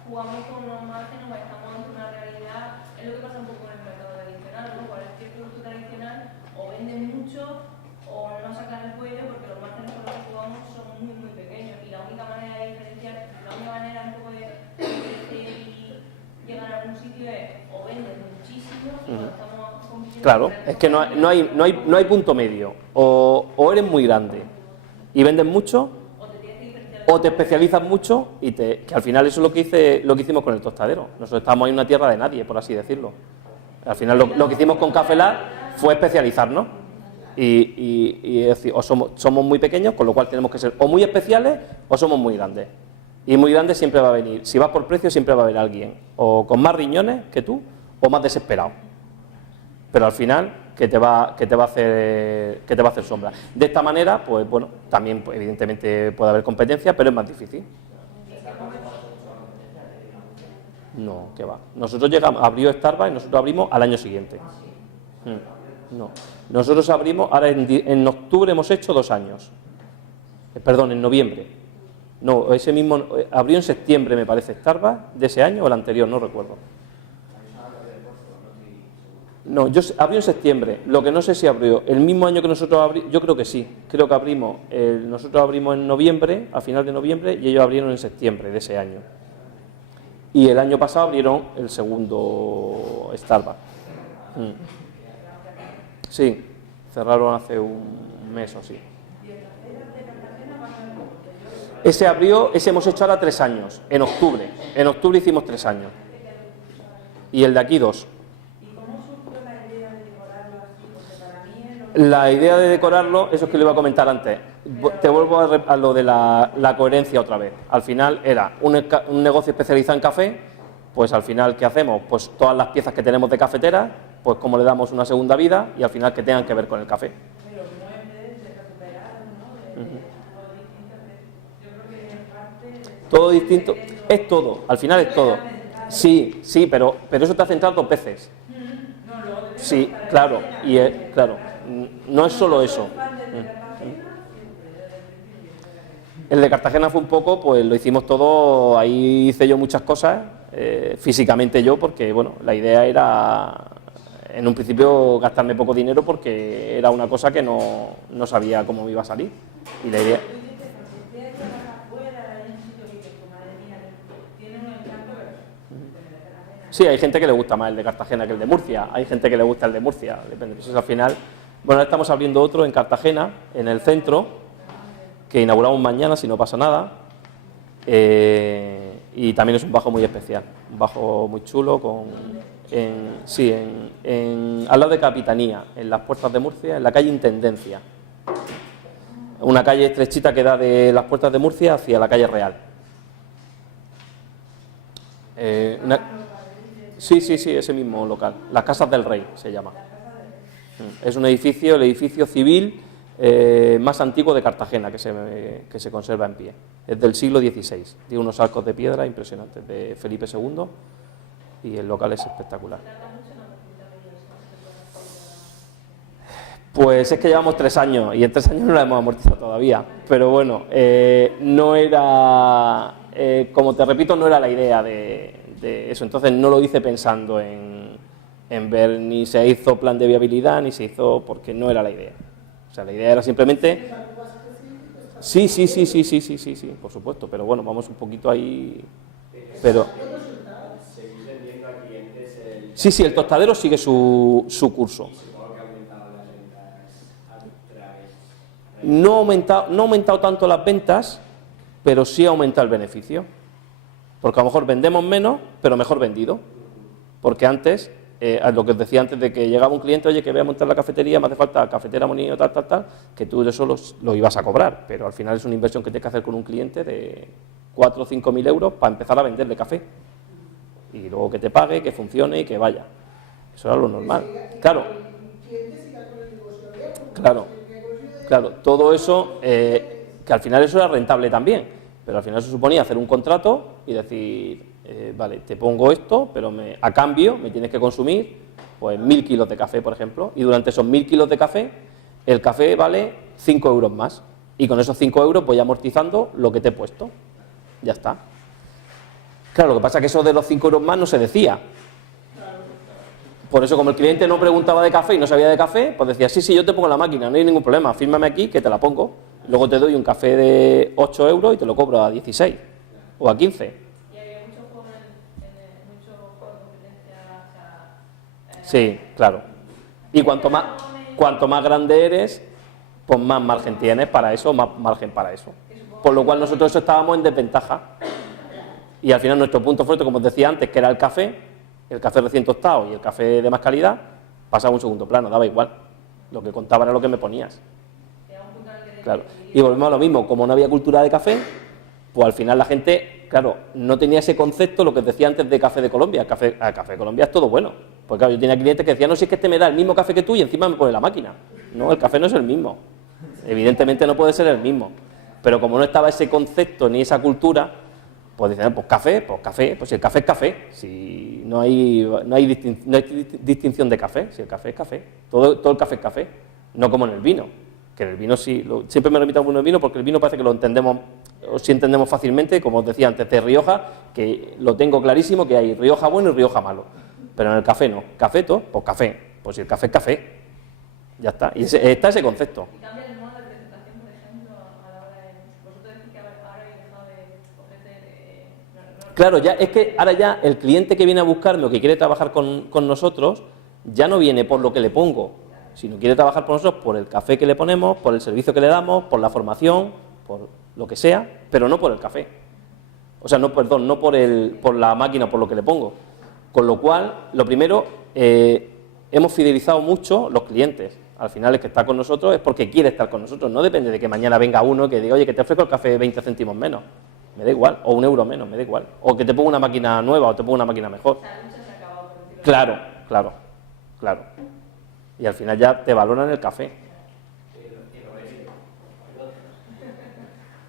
jugamos con unos márgenes, estamos ante una realidad, es lo que pasa un poco en el mercado tradicional, ¿no? Cualquier producto tradicional o venden mucho o no sacan el cuello porque los márgenes con los que jugamos son muy, muy pequeños y la única manera de diferenciar, la única manera un poco de crecer y llegar a algún sitio es o vender muchísimo y cuando estamos compitiendo... Claro, es que no hay punto medio. O eres muy grande y vendes mucho, o te especializas mucho y que al final eso es lo que hicimos con el tostadero. Nosotros estábamos en una tierra de nadie, por así decirlo. Al final lo que hicimos con Café Lab fue especializarnos y es decir, o somos muy pequeños, con lo cual tenemos que ser o muy especiales o somos muy grandes. Y muy grande siempre va a venir. Si vas por precio siempre va a haber alguien o con más riñones que tú o más desesperado. Pero al final que te va a hacer sombra. De esta manera, pues bueno, también pues, evidentemente puede haber competencia, pero es más difícil. No, que va. Nosotros abrió Starbucks y nosotros abrimos al año siguiente. No. Nosotros abrimos, ahora en octubre hemos hecho 2 años. Perdón, en noviembre. No, ese mismo, abrió en septiembre me parece Starbucks de ese año o el anterior, no recuerdo. No, abrió en septiembre, lo que no sé si abrió el mismo año que nosotros abrimos, yo creo que sí, creo que nosotros abrimos en noviembre, a final de noviembre, y ellos abrieron en septiembre de ese año. Y el año pasado abrieron el segundo Starbucks. Sí, cerraron hace un mes o así. Ese hemos hecho ahora 3 años, en octubre. En octubre hicimos 3 años. Y el de aquí 2. La idea de decorarlo, eso es que le iba a comentar antes. Te vuelvo a lo de la coherencia otra vez. Al final era un negocio especializado en café, pues al final, ¿qué hacemos? Pues todas las piezas que tenemos de cafetera, pues como le damos una segunda vida y al final que tengan que ver con el café. Todo distinto, es todo, al final es todo. Sí, pero eso te hace entrar 2 veces. Sí, claro, claro, no es solo eso. El de Cartagena fue un poco, pues lo hicimos todo, ahí hice yo muchas cosas, físicamente yo, porque bueno, la idea era en un principio gastarme poco dinero porque era una cosa que no sabía cómo me iba a salir. Y la idea... Sí, hay gente que le gusta más el de Cartagena que el de Murcia, hay gente que le gusta el de Murcia, depende. Entonces al final, bueno, ahora estamos abriendo otro en Cartagena, en el centro, que inauguramos mañana si no pasa nada, y también es un bajo muy especial, un bajo muy chulo, al lado de Capitanía, en las puertas de Murcia, en la calle Intendencia, una calle estrechita que da de las puertas de Murcia hacia la calle Real. Sí, ese mismo local, las Casas del Rey se llama. Es un edificio, el edificio civil más antiguo de Cartagena que se conserva en pie. Es del siglo XVI, tiene unos arcos de piedra impresionantes de Felipe II y el local es espectacular. Pues es que llevamos 3 años y en 3 años no la hemos amortizado todavía, pero bueno, no era, como te repito, no era la idea de eso, entonces no lo hice pensando en ver, ni se hizo plan de viabilidad, ni se hizo, porque no era la idea. O sea, la idea era simplemente... Sí, por supuesto, pero bueno, vamos un poquito ahí... Pero... Sí, el tostadero sigue su curso. No ha aumentado tanto las ventas, pero sí ha aumentado el beneficio. Porque a lo mejor vendemos menos, pero mejor vendido. Porque antes, lo que os decía antes de que llegaba un cliente, oye, que voy a montar la cafetería, me hace falta cafetera, molinillo, tal, que tú de eso lo ibas a cobrar. Pero al final es una inversión que tienes que hacer con un cliente de 4 o 5 mil euros para empezar a venderle café. Y luego que te pague, que funcione y que vaya. Eso era lo normal. Claro, todo eso, que al final eso era rentable también, pero al final se suponía hacer un contrato y decir, vale, te pongo esto, pero a cambio me tienes que consumir pues 1000 kilos de café, por ejemplo, y durante esos 1000 kilos de café, el café vale 5 euros más, y con esos 5 euros voy amortizando lo que te he puesto, ya está. Claro, lo que pasa es que eso de los 5 euros más no se decía. Por eso, como el cliente no preguntaba de café y no sabía de café, pues decía, sí, yo te pongo la máquina, no hay ningún problema, fírmame aquí que te la pongo. Luego te doy un café de 8 euros y te lo cobro a 16 o a 15. Y había mucho juego de competencia. Sí, claro. Y cuanto más grande eres, pues más margen tienes para eso, más margen para eso. Por lo cual nosotros estábamos en desventaja. Y al final nuestro punto fuerte, como os decía antes, que era el café recién tostado y el café de más calidad, pasaba a un segundo plano, daba igual. Lo que contaba era lo que me ponías. Claro. Y volvemos a lo mismo, como no había cultura de café, pues al final la gente, claro, no tenía ese concepto, lo que os decía antes de Café de Colombia. El café de Colombia es todo bueno. Pues claro, yo tenía clientes que decían, no, si es que este me da el mismo café que tú y encima me pone la máquina. No, el café no es el mismo. Evidentemente no puede ser el mismo. Pero como no estaba ese concepto ni esa cultura, pues dicen, pues café, pues si el café es café, si no hay distinción de café, si el café es café, todo el café es café, no como en el vino, que en el vino sí, siempre me remito a un vino porque el vino parece que lo entendemos, o si entendemos fácilmente, como os decía antes de Rioja, que lo tengo clarísimo que hay Rioja bueno y Rioja malo, pero en el café no, café todo, pues café, pues si el café es café, ya está, y está ese concepto. Claro, ya es que ahora ya el cliente que viene a buscarme o que quiere trabajar con nosotros ya no viene por lo que le pongo, sino quiere trabajar con nosotros por el café que le ponemos, por el servicio que le damos, por la formación, por lo que sea, pero no por el café. O sea, no por la máquina o por lo que le pongo. Con lo cual, lo primero, hemos fidelizado mucho los clientes. Al final el que está con nosotros es porque quiere estar con nosotros, no depende de que mañana venga uno que diga, oye, que te ofrezco el café 20 céntimos menos. Me da igual, o €1 menos, me da igual. O que te ponga una máquina nueva o te ponga una máquina mejor. Claro. Y al final ya te valoran el café.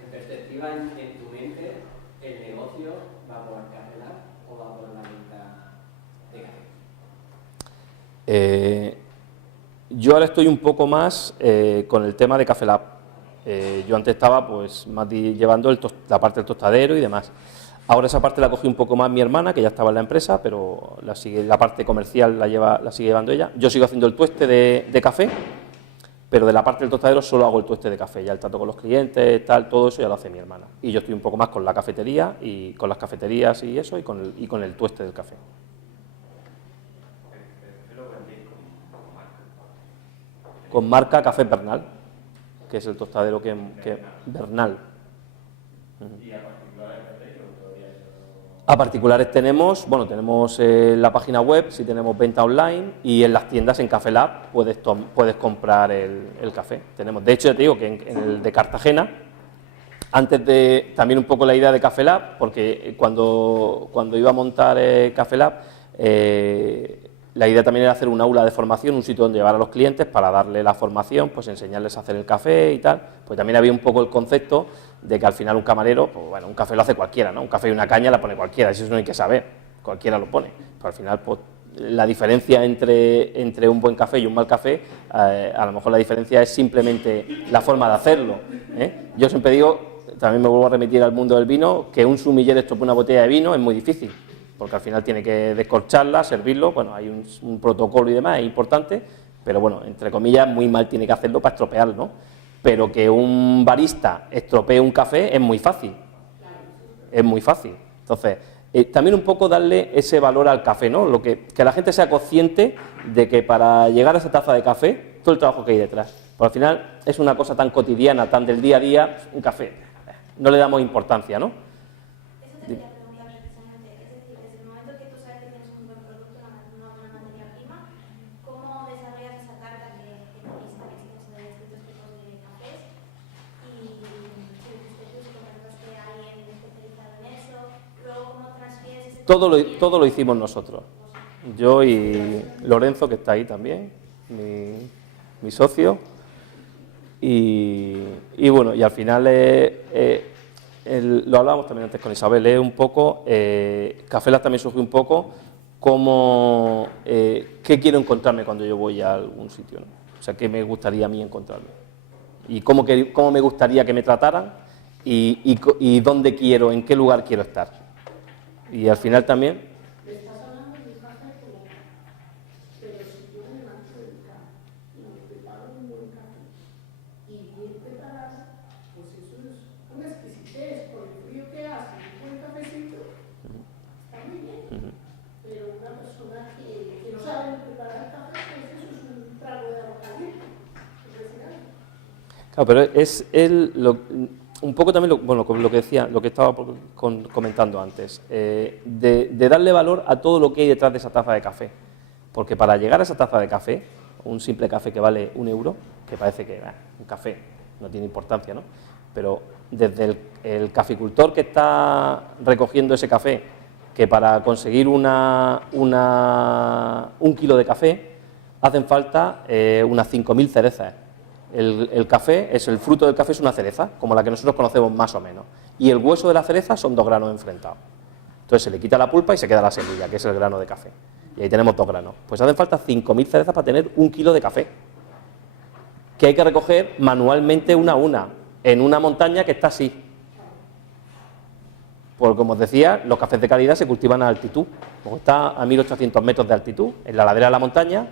En perspectiva, en tu mente, ¿el negocio va por Café Lab o va por la venta de café? Yo ahora estoy un poco más con el tema de Café Lab. Yo antes estaba pues más llevando la parte del tostadero y demás. Ahora esa parte la cogí un poco más mi hermana, que ya estaba en la empresa, pero la parte comercial la sigue llevando ella. Yo sigo haciendo el tueste de café, pero de la parte del tostadero solo hago el tueste de café. Ya el trato con los clientes, tal, todo eso ya lo hace mi hermana. Y yo estoy un poco más con la cafetería y con las cafeterías y eso, y con el tueste del café. Con marca Café Bernal, que es el tostadero que Bernal. ¿Y a particulares tenéis o todavía no? A particulares tenemos la página web, si tenemos venta online, y en las tiendas en Café Lab puedes comprar el café. De hecho, ya te digo que en el de Cartagena, también un poco la idea de Café Lab, porque cuando iba a montar Café Lab, la idea también era hacer un aula de formación, un sitio donde llevar a los clientes para darle la formación, pues enseñarles a hacer el café y tal. Pues también había un poco el concepto de que al final un camarero, pues bueno, un café lo hace cualquiera, ¿no? Un café y una caña la pone cualquiera, eso no hay que saber, cualquiera lo pone. Pues al final, pues la diferencia entre un buen café y un mal café, a lo mejor la diferencia es simplemente la forma de hacerlo, ¿eh? Yo siempre digo, también me vuelvo a remitir al mundo del vino, que un sumiller estropee una botella de vino es muy difícil, porque al final tiene que descorcharla, servirlo, bueno, hay un protocolo y demás, es importante, pero bueno, entre comillas, muy mal tiene que hacerlo para estropearlo, ¿no? Pero que un barista estropee un café es muy fácil, Entonces, también un poco darle ese valor al café, ¿no? Que la gente sea consciente de que para llegar a esa taza de café, todo el trabajo que hay detrás, pero al final es una cosa tan cotidiana, tan del día a día, un café, no le damos importancia, ¿no? Todo lo hicimos nosotros, yo y Lorenzo, que está ahí también, mi socio, y bueno, y al final lo hablábamos también antes con Isabel, un poco, Café Lab también surgió un poco como qué quiero encontrarme cuando yo voy a algún sitio, ¿no? O sea, qué me gustaría a mí encontrarme, y cómo me gustaría que me trataran, y dónde quiero, en qué lugar quiero estar. Y al final también... Me estás hablando de un café como pero si yo me levanto del café y me preparo un buen café y bien preparado, pues eso es una exquisitez por el frío que hace, un buen cafecito, está muy bien. Pero una persona que no sabe preparar café, pues eso es un trago de agua caliente. Claro, pero es un poco también lo que decía, lo que estaba comentando antes, de darle valor a todo lo que hay detrás de esa taza de café, porque para llegar a esa taza de café, un simple café que vale €1, que parece que un café no tiene importancia, ¿no? Pero desde el caficultor que está recogiendo ese café, que para conseguir un kilo de café hacen falta unas 5.000 cerezas. El café, el fruto del café es una cereza, como la que nosotros conocemos más o menos, y el hueso de la cereza son 2 granos enfrentados. Entonces se le quita la pulpa y se queda la semilla, que es el grano de café, y ahí tenemos 2 granos. Pues hacen falta 5.000 cerezas para tener 1 kilo de café, que hay que recoger manualmente una a una, en una montaña que está así. Porque, como os decía, los cafés de calidad se cultivan a altitud, como está a 1.800 metros de altitud, en la ladera de la montaña,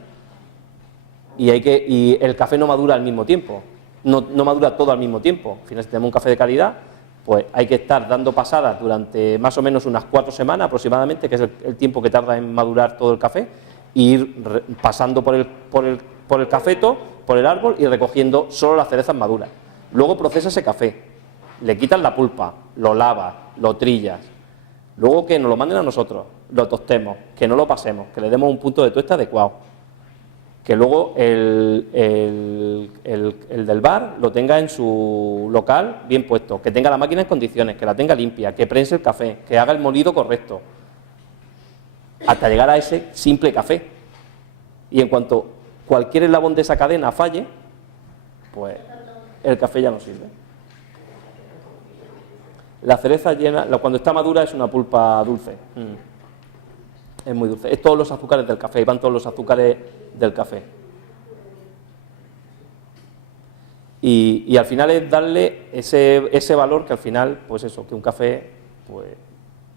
y el café no madura al mismo tiempo, no madura todo al mismo tiempo. Al final, si tenemos un café de calidad, pues hay que estar dando pasadas durante más o menos unas 4 semanas aproximadamente, que es el tiempo que tarda en madurar todo el café, e ir pasando por el cafeto, por el árbol, y recogiendo solo las cerezas maduras. Luego procesa ese café, le quitas la pulpa, lo lavas, lo trillas, luego que nos lo manden a nosotros, lo tostemos, que no lo pasemos, que le demos un punto de tuesta adecuado, que luego el del bar lo tenga en su local bien puesto, que tenga la máquina en condiciones, que la tenga limpia, que prense el café, que haga el molido correcto, hasta llegar a ese simple café. Y en cuanto cualquier eslabón de esa cadena falle, pues el café ya no sirve. La cereza llena, cuando está madura, es una pulpa dulce. Es muy dulce. Es todos los azúcares del café, van todos los azúcares del café. Y al final es darle ese valor que al final, pues eso, que un café,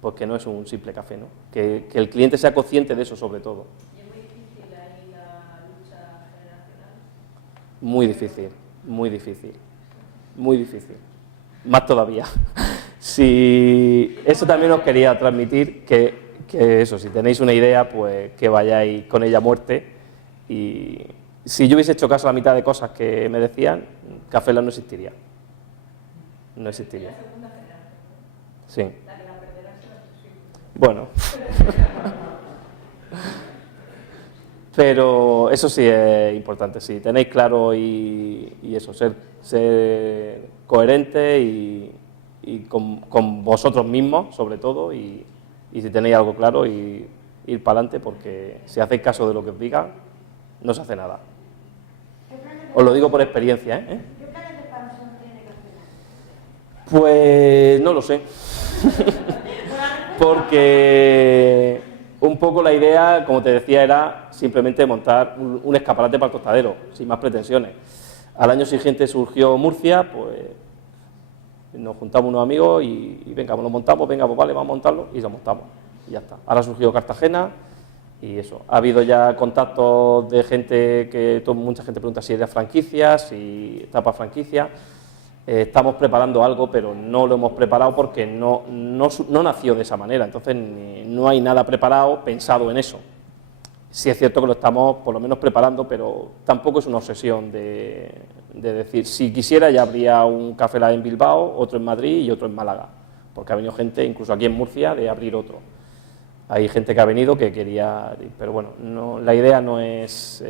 pues que no es un simple café, ¿no? Que el cliente sea consciente de eso sobre todo. ¿Y es muy difícil ahí la lucha generacional? Muy difícil, muy difícil, muy difícil. Más todavía. Si eso también os quería transmitir, que eso, si tenéis una idea, pues que vayáis con ella a muerte. Y si yo hubiese hecho caso a la mitad de cosas que me decían, Café Lab no existiría. No existiría. La segunda generación, Sí. la que la perderá será tus hijos. Bueno. Pero eso sí es importante, sí. Tenéis claro y eso, ser coherente y con vosotros mismos, sobre todo, y si tenéis algo claro, y ir para adelante, porque si hacéis caso de lo que os digan, no se hace nada. Os lo digo por experiencia, ¿eh? ¿Qué planes de expansión tiene Café Lab? Pues no lo sé. Porque un poco la idea, como te decía, era simplemente montar un escaparate para el tostadero, sin más pretensiones. Al año siguiente surgió Murcia, pues nos juntamos unos amigos y venga, lo montamos, venga, pues vale, vamos a montarlo, y lo montamos, y ya está. Ahora ha surgido Cartagena, y eso. Ha habido ya contactos de gente mucha gente pregunta si era franquicia, si está para franquicia. Estamos preparando algo, pero no lo hemos preparado porque no nació de esa manera, entonces no hay nada preparado pensado en eso. Sí es cierto que lo estamos por lo menos preparando, pero tampoco es una obsesión de decir, si quisiera ya habría un Café Lab en Bilbao, otro en Madrid y otro en Málaga, porque ha venido gente, incluso aquí en Murcia, de abrir otro. Hay gente que ha venido que quería, pero bueno, la idea no es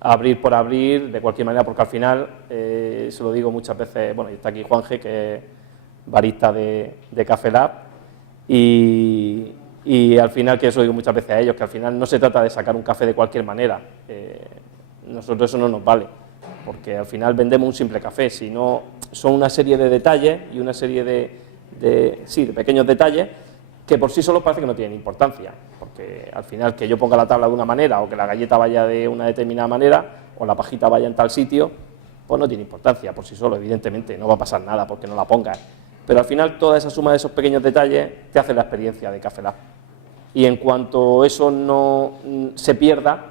abrir por abrir, de cualquier manera, porque al final, se lo digo muchas veces, bueno, está aquí Juanje, que es barista de Café Lab, y al final, que eso digo muchas veces a ellos, que al final no se trata de sacar un café de cualquier manera, nosotros eso no nos vale, porque al final vendemos un simple café, sino son una serie de detalles y una serie de pequeños detalles que por sí solos parece que no tienen importancia, porque al final que yo ponga la tabla de una manera o que la galleta vaya de una determinada manera o la pajita vaya en tal sitio, pues no tiene importancia por sí solo, evidentemente, no va a pasar nada porque no la pongas, pero al final toda esa suma de esos pequeños detalles te hace la experiencia de Café Lab. Y en cuanto eso no se pierda,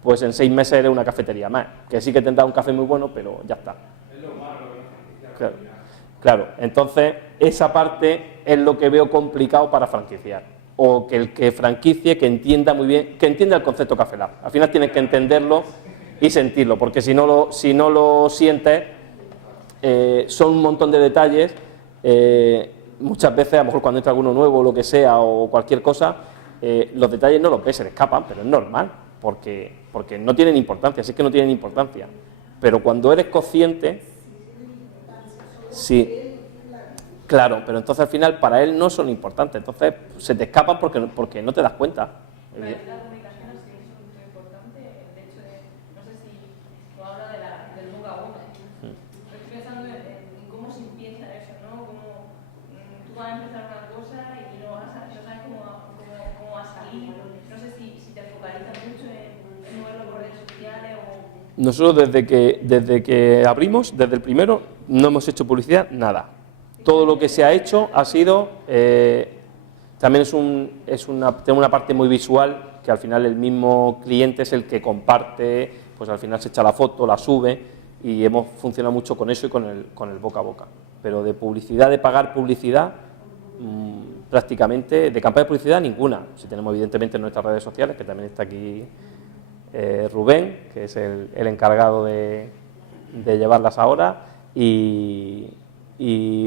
pues en 6 meses eres una cafetería más, que sí que tendrá un café muy bueno, pero ya está. Es lo malo, claro, entonces esa parte es lo que veo complicado para franquiciar, o que el que franquicie, que entienda muy bien, que entienda el concepto Café Lab. Al final tienes que entenderlo y sentirlo, porque si no lo sientes, son un montón de detalles, muchas veces, a lo mejor cuando entra alguno nuevo o lo que sea, o cualquier cosa, los detalles no los ves, se le escapan, pero es normal, porque no tienen importancia, si es que no tienen importancia, pero cuando eres consciente, Sí, claro, pero entonces al final para él no son importantes, entonces se te escapan porque no te das cuenta. Para mí la comunicación ha sido muy importante, el hecho de, no sé si no habla del boca a boca. Estoy pensando en cómo se empieza eso, ¿no? Cómo tú vas a empezar una cosa y no sabes cómo va a salir. No sé si te focalizas mucho en moverlo por redes sociales o... Nosotros desde que abrimos, desde el primero, no hemos hecho publicidad, nada. Todo lo que se ha hecho ha sido, también tenemos una parte muy visual, que al final el mismo cliente es el que comparte, pues al final se echa la foto, la sube, y hemos funcionado mucho con eso y con el boca a boca. Pero de publicidad, de pagar publicidad, prácticamente, de campaña de publicidad ninguna. Si tenemos evidentemente en nuestras redes sociales, que también está aquí Rubén, que es el encargado de llevarlas ahora, y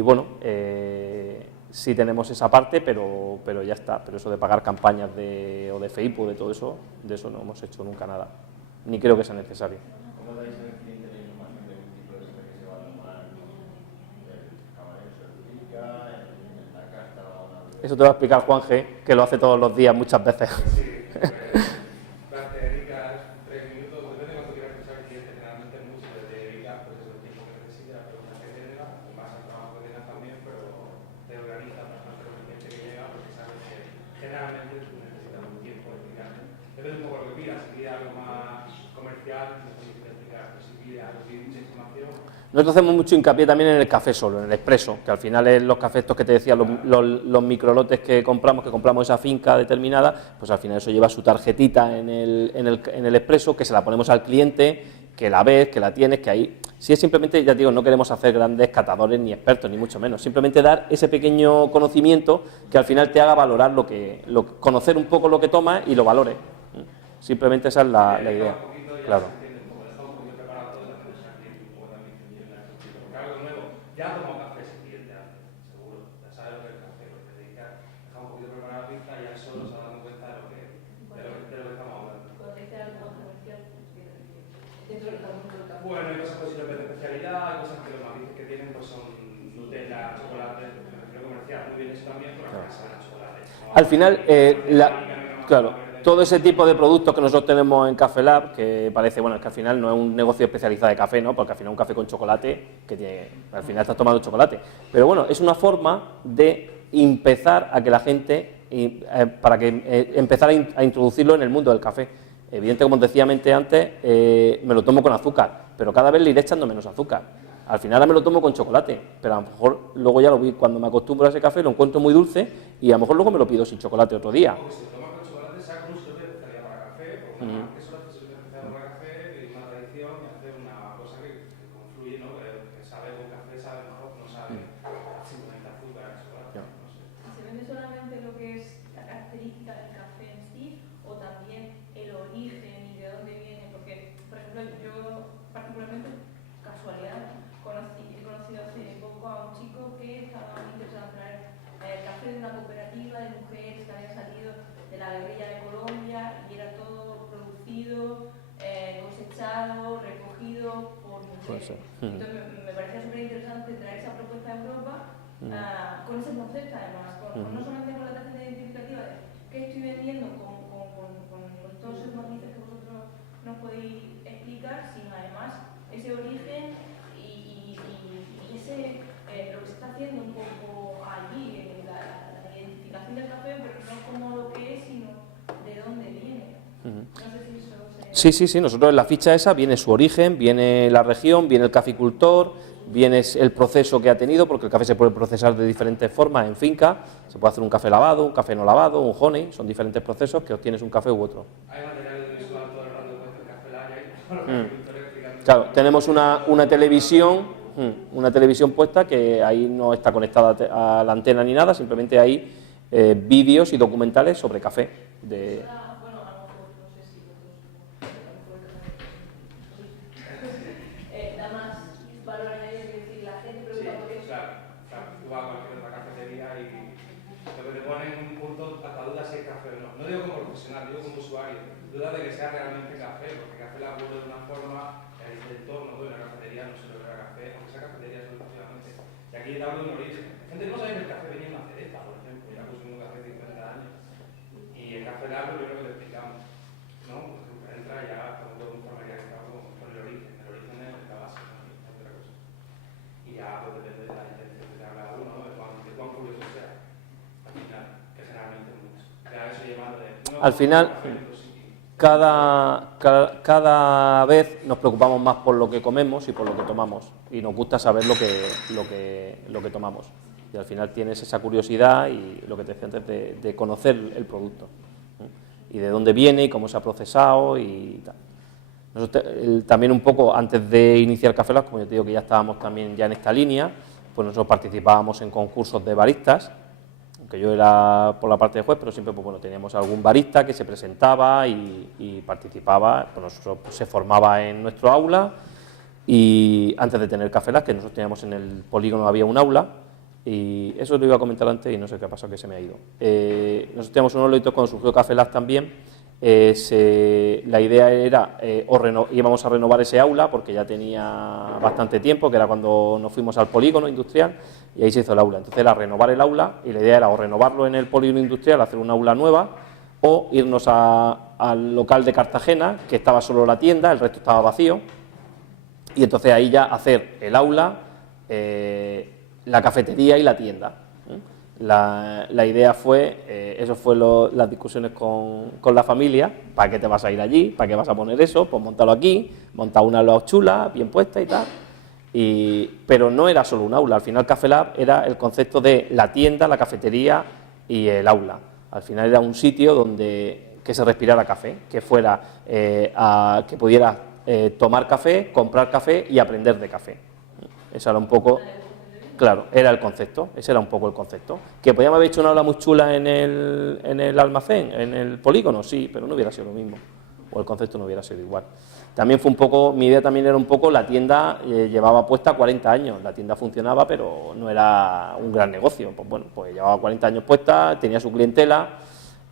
bueno, sí tenemos esa parte, pero ya está. Pero eso de pagar campañas o de Facebook, de todo eso, de eso no hemos hecho nunca nada, ni creo que sea necesario. ¿Cómo dais al cliente la información de un tipo de que se va a tomar el camarero se explica, en la carta va una... Eso te va a explicar Juan G, que lo hace todos los días, muchas veces. Te dedicas 3 minutos, depende de cuánto quieras pensar el cliente, generalmente mucho, te dedicas pues el tiempo que necesitas, la pregunta que tenga, más al trabajo que tengas también, pero te organizas bastante con el cliente que llega porque sabes que generalmente tú necesitas un tiempo de explicarte. Depende un poco de lo que pidas, si pides algo más comercial, necesitas explicar, pero si pides algo que tiene mucha información. Nosotros hacemos mucho hincapié también en el café solo, en el expreso, que al final es los cafés estos que te decía, los microlotes que compramos esa finca determinada, pues al final eso lleva su tarjetita en el expreso, que se la ponemos al cliente, que la ves, que la tienes, que ahí... Si es simplemente, ya digo, no queremos hacer grandes catadores ni expertos, ni mucho menos, simplemente dar ese pequeño conocimiento que al final te haga valorar conocer un poco lo que tomas y lo valores. Simplemente esa es la idea, claro. Ya ha tomado café ese cliente antes, seguro, ya sabe lo que es el café, lo que te dedica, deja un poquito preparada la pizza y ya solo se va dando cuenta de lo que estamos hablando. Cuando te dice algo comercial, dentro del mundo del café. Bueno, hay cosas posibles de especialidad, hay cosas que los matices que tienen pues son Nutella, chocolate, me refiero comercial, muy bien eso también, pero al final saben a chocolate. Al final, claro, todo ese tipo de productos que nosotros tenemos en Café Lab, que parece, bueno, es que al final no es un negocio especializado de café, ¿no? Porque al final un café con chocolate, al final estás tomando chocolate. Pero bueno, es una forma de empezar a que la gente, empezar a introducirlo en el mundo del café. Evidente, como decía antes, me lo tomo con azúcar, pero cada vez le iré echando menos azúcar. Al final ahora me lo tomo con chocolate, pero a lo mejor luego ya lo vi, cuando me acostumbro a ese café lo encuentro muy dulce y a lo mejor luego me lo pido sin chocolate otro día. Que solo hace súper especial para café y una tradición y hacer una cosa que confluye, ¿no? Que sabe con café, sabe mejor, no sabe simplemente azúcar, chocolate, no sé. ¿Se vende solamente lo que es la característica del café en sí o también el origen y de dónde viene? Porque, por ejemplo, yo particularmente, casualidad, he conocido hace poco a un chico que estaba muy interesado en traer café de una cooperativa de mujeres que había salido de la guerrilla de Colombia y era todo cosechado, recogido por mujeres. Entonces me parecía súper interesante traer esa propuesta a Europa con ese concepto además, no solamente con la tarjeta identificativa de qué estoy vendiendo con todos esos matices que vosotros nos podéis explicar, sino además ese origen y ese, lo que se está haciendo un poco allí, la identificación del café, pero no como lo que es, sino de dónde viene. No sé si eso Sí, nosotros en la ficha esa viene su origen, viene la región, viene el caficultor, viene el proceso que ha tenido, porque el café se puede procesar de diferentes formas en finca, se puede hacer un café lavado, un café no lavado, un honey, son diferentes procesos que obtienes un café u otro. Hay material visual todo el rato puesto en Café Lab, Claro, tenemos una televisión puesta que ahí no está conectada a la antena ni nada, simplemente hay vídeos y documentales sobre café. Duda de que sea realmente café, porque Café Lab vuelve de una forma, el entorno de una cafetería no se lo ve a café, aunque sea cafetería solo efectivamente, Y aquí te hablo de un origen. La gente no sabe que el café venía de una cereza, por ejemplo. Ya consumo café de 50 años. Y el café largo yo creo que lo explicamos, ¿no? Por ejemplo, entra ya con un familiarizado con el origen. El origen es la base, ¿no? Es otra cosa. Y ya pues depende de la intención que te haga uno, ¿no? De cuán curioso sea. Al final, que generalmente es mucho. Ya eso llevando de... Al final, cada vez nos preocupamos más por lo que comemos y por lo que tomamos, y nos gusta saber lo que tomamos, y al final tienes esa curiosidad y lo que te decía antes de conocer el producto, ¿eh? Y de dónde viene y cómo se ha procesado y tal. Nosotros, también un poco antes de iniciar Café Lab, como yo te digo que ya estábamos también ya en esta línea, pues nosotros participábamos en concursos de baristas, aunque yo era por la parte de juez, pero siempre pues, bueno, teníamos algún barista que se presentaba y participaba, pues nosotros pues, se formaba en nuestro aula, y antes de tener Café Lab, que nosotros teníamos en el polígono, había un aula, y eso lo iba a comentar antes y no sé qué ha pasado, que se me ha ido. Nosotros teníamos unos loitos cuando surgió Café Lab también. La idea era, íbamos a renovar ese aula porque ya tenía bastante tiempo, que era cuando nos fuimos al polígono industrial, y ahí se hizo el aula. Entonces era renovar el aula, y la idea era o renovarlo en el polígono industrial, hacer una aula nueva, o irnos al local de Cartagena, que estaba solo la tienda, el resto estaba vacío, y entonces ahí ya hacer el aula, la cafetería y la tienda. La idea fue, eso fue las discusiones con la familia, ¿para qué te vas a ir allí? ¿Para qué vas a poner eso? Pues montalo aquí, monta una aula chula, bien puesta y tal. Pero no era solo un aula, al final Café Lab era el concepto de la tienda, la cafetería y el aula. Al final era un sitio que se respirara café, que fuera, que pudiera tomar café, comprar café y aprender de café. Eso era un poco... Claro, era el concepto, ese era un poco el concepto. ¿Que podíamos haber hecho una aula muy chula en el almacén, en el polígono? Sí, pero no hubiera sido lo mismo, o el concepto no hubiera sido igual. También fue un poco, mi idea también era un poco, la tienda llevaba puesta 40 años, la tienda funcionaba, pero no era un gran negocio. Pues bueno, pues llevaba 40 años puesta, tenía su clientela,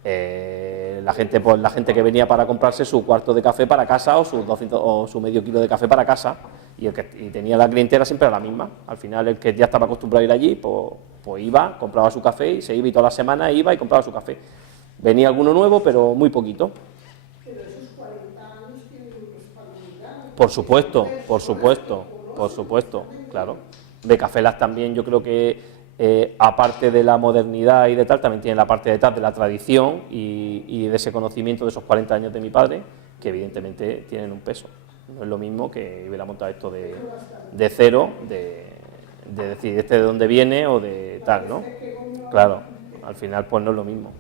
la gente que venía para comprarse su cuarto de café para casa o su medio kilo de café para casa, y tenía la clientela siempre la misma. Al final el que ya estaba acostumbrado a ir allí, pues iba, compraba su café y se iba, y toda la semana iba y compraba su café. Venía alguno nuevo, pero muy poquito. Pero esos 40 años tienen responsabilidad. Por supuesto, claro. De Café Lab también yo creo que aparte de la modernidad y de tal, también tiene la parte detrás de la tradición y de ese conocimiento de esos 40 años de mi padre, que evidentemente tienen un peso. No es lo mismo que hubiera montado esto de cero, de decir de dónde viene o de tal, ¿no? Claro, al final pues no es lo mismo.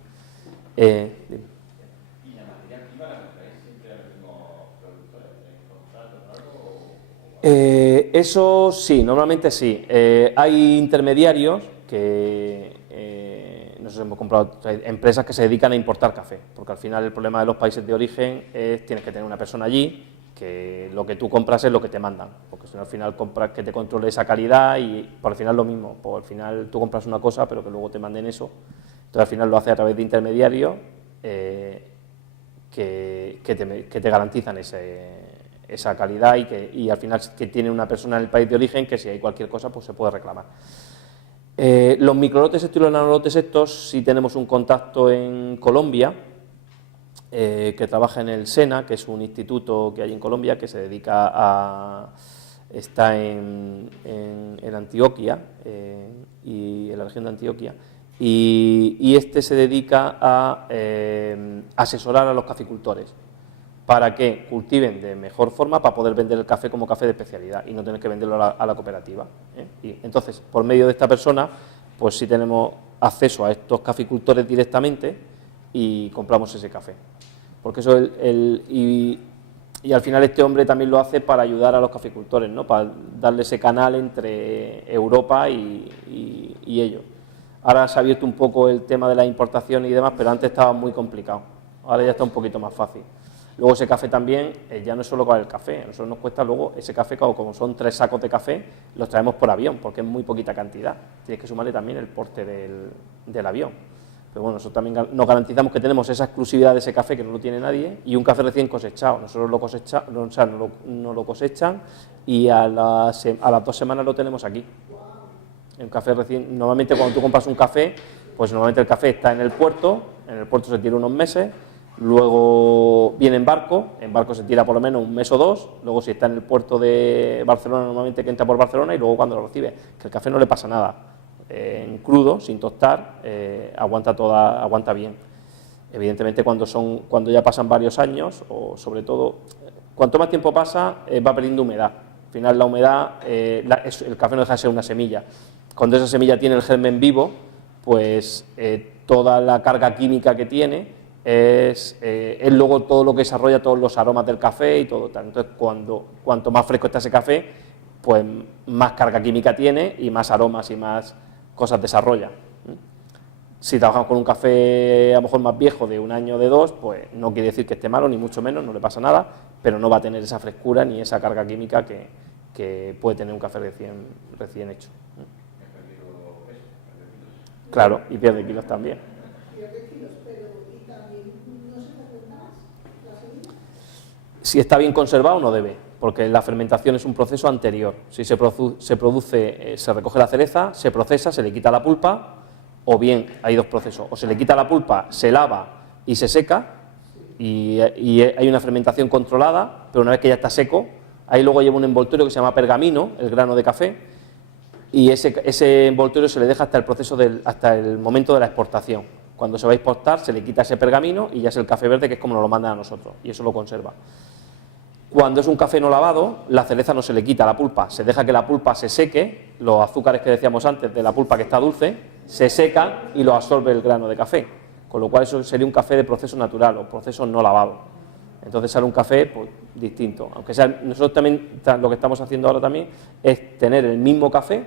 Dime. ¿Y la materia prima la compráis siempre a los mismos productores? ¿Tenéis contratos o algo? Eso sí, normalmente sí. Hay intermediarios que nosotros hemos comprado, o sea, empresas que se dedican a importar café, porque al final el problema de los países de origen es tienes que tener una persona allí, que lo que tú compras es lo que te mandan, porque si no al final compras que te controle esa calidad y por al final lo mismo, pues al final tú compras una cosa pero que luego te manden eso, entonces al final lo hace a través de intermediarios que te garantizan esa calidad y al final que tiene una persona en el país de origen que si hay cualquier cosa pues se puede reclamar. Los microlotes estos y los nanolotes estos sí tenemos un contacto en Colombia, que trabaja en el SENA, que es un instituto que hay en Colombia que se dedica está en Antioquia, y en la región de Antioquia, y este se dedica a asesorar a los caficultores para que cultiven de mejor forma para poder vender el café como café de especialidad y no tener que venderlo a la cooperativa, ¿eh? Y entonces, por medio de esta persona, pues sí tenemos acceso a estos caficultores directamente y compramos ese café. Porque eso y al final este hombre también lo hace para ayudar a los caficultores, ¿no? Para darle ese canal entre Europa y ellos. Ahora se ha abierto un poco el tema de la importación y demás, pero antes estaba muy complicado. Ahora ya está un poquito más fácil. Luego ese café también, ya no es solo para el café, a nosotros nos cuesta luego ese café, como son 3 sacos de café, los traemos por avión, porque es muy poquita cantidad. Tienes que sumarle también el porte del avión. Pero bueno, nosotros también nos garantizamos que tenemos esa exclusividad de ese café que no lo tiene nadie y un café recién cosechado. Nosotros lo cosechamos, o sea, no lo cosechan y a las 2 semanas lo tenemos aquí. Un café recién, normalmente cuando tú compras un café, pues normalmente el café está en el puerto se tira unos meses, luego viene en barco se tira por lo menos un mes o dos, luego si está en el puerto de Barcelona, normalmente que entra por Barcelona, y luego cuando lo recibe, que el café no le pasa nada, en crudo, sin tostar, aguanta bien. Evidentemente cuando ya pasan varios años, o sobre todo, cuanto más tiempo pasa, va perdiendo humedad. Al final la humedad, el café no deja de ser una semilla. Cuando esa semilla tiene el germen vivo, pues toda la carga química que tiene es luego todo lo que desarrolla todos los aromas del café y todo tal. Entonces, cuanto más fresco está ese café, pues más carga química tiene y más aromas y más cosas desarrolla. Si trabajamos con un café a lo mejor más viejo, de un año o de dos, pues no quiere decir que esté malo, ni mucho menos, no le pasa nada, pero no va a tener esa frescura ni esa carga química que puede tener un café recién hecho. Claro, y pierde kilos también. Pierde kilos, pero ¿y también no se fermenta más la semilla? Si está bien conservado no debe, porque la fermentación es un proceso anterior. Si se recoge la cereza, se procesa, se le quita la pulpa, o bien hay dos procesos, o se le quita la pulpa, se lava y se seca, y hay una fermentación controlada, pero una vez que ya está seco, ahí luego lleva un envoltorio que se llama pergamino, el grano de café, y ese envoltorio se le deja hasta el momento de la exportación. Cuando se va a exportar se le quita ese pergamino y ya es el café verde, que es como nos lo mandan a nosotros, y eso lo conserva. Cuando es un café no lavado, la cereza no se le quita la pulpa, se deja que la pulpa se seque, los azúcares que decíamos antes de la pulpa que está dulce, se secan y lo absorbe el grano de café, con lo cual eso sería un café de proceso natural o proceso no lavado. Entonces sale un café pues, distinto, aunque sea, nosotros también lo que estamos haciendo ahora también es tener el mismo café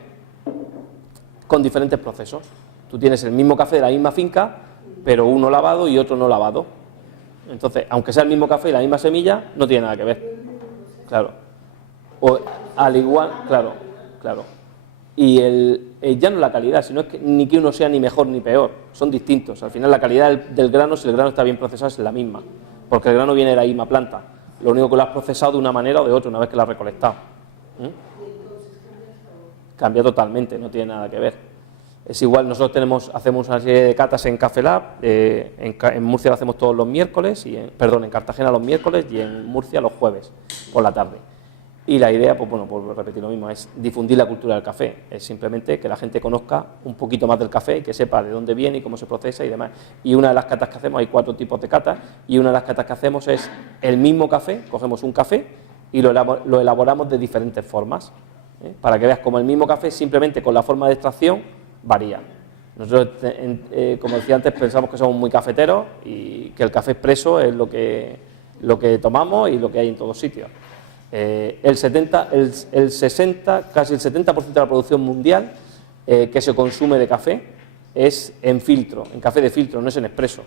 con diferentes procesos. Tú tienes el mismo café de la misma finca, pero uno lavado y otro no lavado. Entonces, aunque sea el mismo café y la misma semilla, no tiene nada que ver. Claro. O al igual, claro. Y ya no la calidad, sino es que ni que uno sea ni mejor ni peor, son distintos. Al final la calidad del grano, si el grano está bien procesado, es la misma, porque el grano viene de la misma planta. Lo único que lo has procesado de una manera o de otra una vez que lo has recolectado. Cambia totalmente, no tiene nada que ver. Es igual, nosotros hacemos una serie de catas en Café Lab, en Murcia lo hacemos todos los miércoles, en Cartagena los miércoles y en Murcia los jueves por la tarde. Y la idea, pues bueno, por repetir lo mismo, es difundir la cultura del café, es simplemente que la gente conozca un poquito más del café, que sepa de dónde viene y cómo se procesa y demás. Y una de las catas que hacemos, hay 4 tipos de catas, y una de las catas que hacemos es el mismo café, cogemos un café y lo elaboramos de diferentes formas, para que veas como el mismo café, simplemente con la forma de extracción, varía. Nosotros, como decía antes, pensamos que somos muy cafeteros y que el café expreso es lo que tomamos y lo que hay en todos sitios. Casi el 70% de la producción mundial que se consume de café es en filtro, en café de filtro, no es en expreso.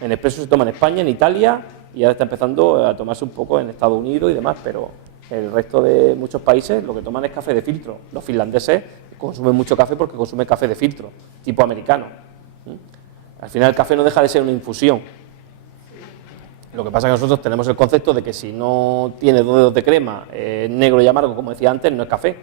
En expreso se toma en España, en Italia, y ahora está empezando a tomarse un poco en Estados Unidos y demás, pero el resto de muchos países lo que toman es café de filtro. Los finlandeses consumen mucho café porque consumen café de filtro, tipo americano. Al final el café no deja de ser una infusión. Lo que pasa es que nosotros tenemos el concepto de que si no tiene 2 dedos de crema, negro y amargo, como decía antes, no es café.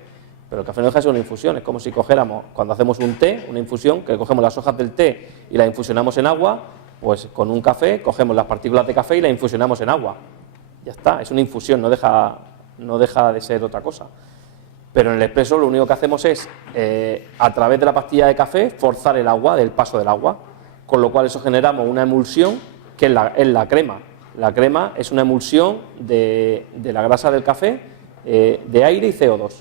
Pero el café no deja de ser una infusión. Es como si cogiéramos, cuando hacemos un té, una infusión, que cogemos las hojas del té y las infusionamos en agua, pues con un café cogemos las partículas de café y las infusionamos en agua. Ya está, es una infusión, no deja de ser otra cosa. Pero en el expreso lo único que hacemos es, a través de la pastilla de café, forzar el agua, del paso del agua, con lo cual eso generamos una emulsión que es la crema. La crema es una emulsión de la grasa del café, de aire y CO2.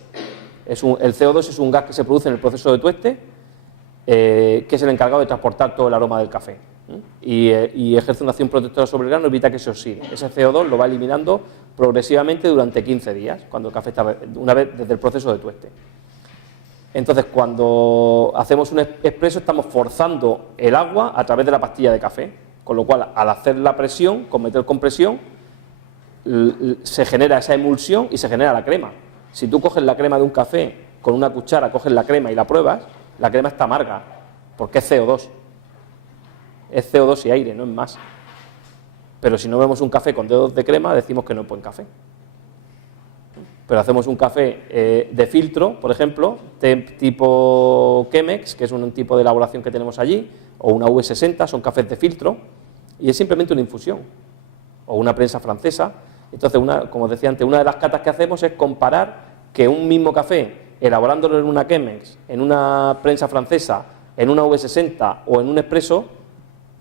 El CO2 es un gas que se produce en el proceso de tueste, que es el encargado de transportar todo el aroma del café. Y ejerce una acción protectora sobre el grano, evita que se oxide. Ese CO2 lo va eliminando progresivamente durante 15 días, cuando el café está, una vez desde el proceso de tueste. Entonces, cuando hacemos un expreso, estamos forzando el agua a través de la pastilla de café, con lo cual, al hacer la presión, con meter compresión, se genera esa emulsión y se genera la crema. Si tú coges la crema de un café con una cuchara, coges la crema y la pruebas, la crema está amarga, porque es CO2. Es CO2 y aire, no es más. Pero si no vemos un café con dedos de crema, decimos que no es buen café. pero hacemos un café de filtro, por ejemplo, tipo Chemex, que es un tipo de elaboración que tenemos allí, o una V60, son cafés de filtro, y es simplemente una infusión, o una prensa francesa. Entonces, como os decía antes, una de las catas que hacemos es comparar que un mismo café, elaborándolo en una Chemex, en una prensa francesa, en una V60 o en un expreso,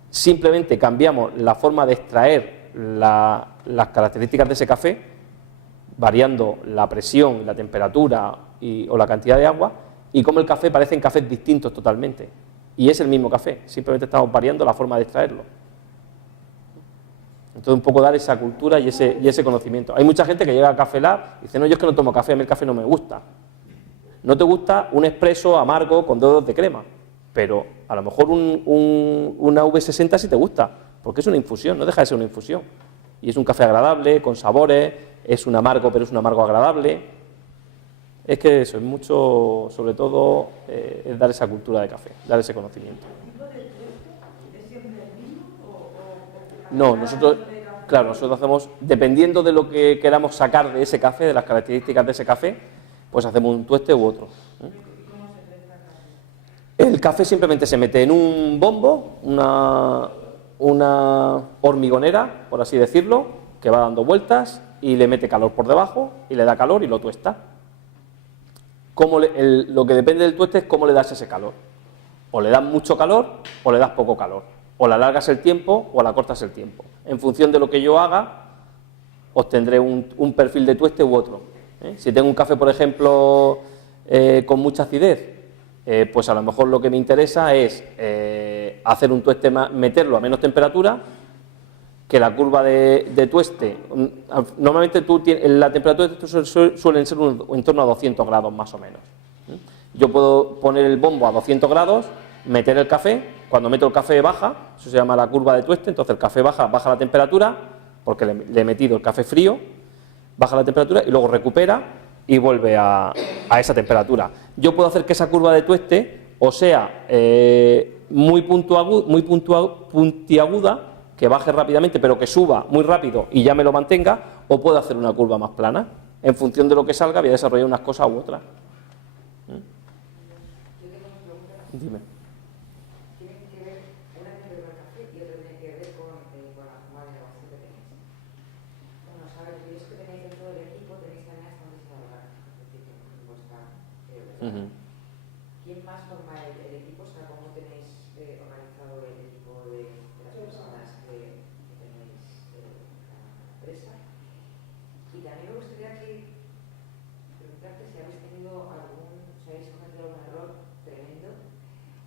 simplemente cambiamos la forma de extraer las características de ese café, variando la presión, la temperatura o la cantidad de agua, y como el café parecen cafés distintos totalmente. Y es el mismo café, simplemente estamos variando la forma de extraerlo. Entonces, un poco dar esa cultura y ese conocimiento. Hay mucha gente que llega a Café Lab y dice, no, yo es que no tomo café, a mí el café no me gusta. No te gusta un expreso amargo con dedos de crema, pero a lo mejor una V60 sí te gusta, porque es una infusión, no deja de ser una infusión. Y es un café agradable, con sabores, es un amargo, pero es un amargo agradable. Es que eso, es mucho, sobre todo, es dar esa cultura de café, dar ese conocimiento. ¿Es siempre el mismo No, nosotros hacemos, dependiendo de lo que queramos sacar de ese café, de las características de ese café, pues hacemos un tueste u otro. El café simplemente se mete en un bombo, una hormigonera, por así decirlo, que va dando vueltas y le mete calor por debajo y le da calor y lo tuesta. Lo que depende del tueste es cómo le das ese calor. O le das mucho calor o le das poco calor. O le alargas el tiempo o le acortas el tiempo. En función de lo que yo haga, obtendré un perfil de tueste u otro. Si tengo un café, por ejemplo, con mucha acidez, pues a lo mejor lo que me interesa es hacer un tueste, meterlo a menos temperatura, que la curva de tueste, normalmente la temperatura de tueste suelen ser en torno a 200 grados más o menos. Yo puedo poner el bombo a 200 grados, meter el café, cuando meto el café baja, eso se llama la curva de tueste, entonces el café baja la temperatura, porque le he metido el café frío, baja la temperatura y luego recupera y vuelve a esa temperatura. Yo puedo hacer que esa curva de tueste o sea muy puntiaguda, que baje rápidamente pero que suba muy rápido y ya me lo mantenga, o puedo hacer una curva más plana. En función de lo que salga voy a desarrollar unas cosas u otras. Dime. Tiene que ver, una tiene que ver con el café y otra tiene que ver con la forma de negocio que tenéis. Bueno, sabes, es que tenéis dentro del equipo, tenéis también hasta donde se hablar, en vuestra ¿Quién más forma el equipo? O sea, ¿cómo tenéis organizado el equipo de las personas que tenéis en la empresa? Y también me gustaría preguntarte si habéis tenido si habéis cometido algún error tremendo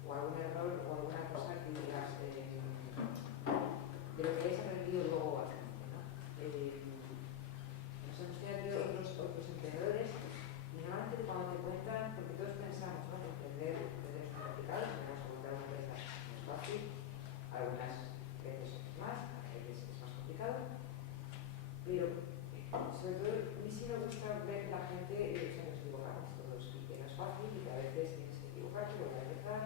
o algún error o alguna cosa que digas de lo que habéis aprendido luego a hacer, ¿no? Nos hemos tenido otros emprendedores y normalmente cuando te cuentan, porque todos pensamos, ¿no? Que emprender es muy complicado, si vamos a montar una empresa no es fácil, algunas veces es más, a veces es más complicado, pero sobre todo a mí sí me gusta ver la gente, nos equivocamos todos y que no es fácil y que a veces tienes que equivocarte, volver a empezar.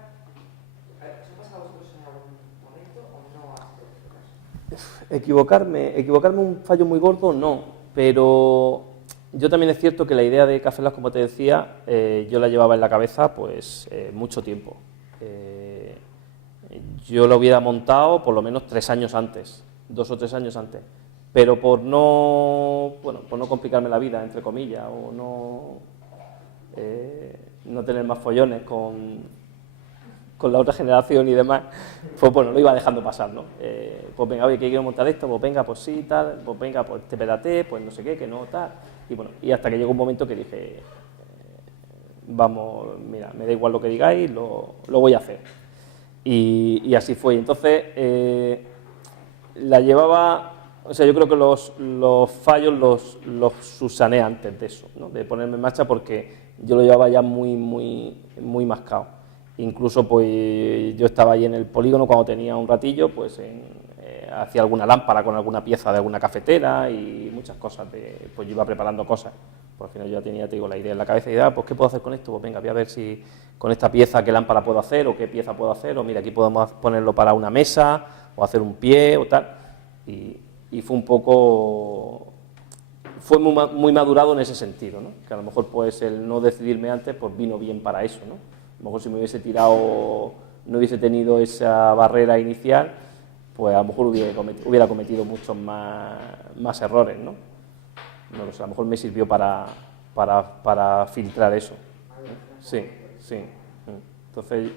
¿Os ha pasado a vosotros en algún momento o no ha sido vuestro caso? Equivocarme un fallo muy gordo, no, pero yo también es cierto que la idea de Café Lab, como te decía, yo la llevaba en la cabeza pues mucho tiempo. Yo lo hubiera montado por lo menos 3 años antes, 2 o 3 años antes, pero por no complicarme la vida, entre comillas, o no tener más follones con la otra generación y demás, pues bueno, lo iba dejando pasar, ¿no? Pues venga, oye, que quiero montar esto, pues venga, pues sí, tal, pues venga, pues te pedate, pues no sé qué, que no, tal, y bueno, y hasta que llegó un momento que dije, vamos, mira, me da igual lo que digáis, lo voy a hacer, y así fue. Entonces, la llevaba, o sea, yo creo que los fallos los subsané antes de eso, ¿no? De ponerme en marcha, porque yo lo llevaba ya muy mascado. Incluso pues yo estaba ahí en el polígono cuando tenía un ratillo, pues hacía alguna lámpara con alguna pieza de alguna cafetera y muchas cosas, pues yo iba preparando cosas. Pues al final yo ya tenía, te digo, la idea en la cabeza y pues ¿qué puedo hacer con esto? Pues venga, voy a ver si con esta pieza qué lámpara puedo hacer o qué pieza puedo hacer, o mira, aquí podemos ponerlo para una mesa o hacer un pie o tal. Y fue un poco fue muy madurado en ese sentido, ¿no? Que a lo mejor pues el no decidirme antes pues vino bien para eso, ¿no? A lo mejor si me hubiese tirado, no hubiese tenido esa barrera inicial, pues a lo mejor hubiera cometido muchos más errores, ¿no? No lo sé, a lo mejor me sirvió para filtrar eso. Sí, sí. Entonces,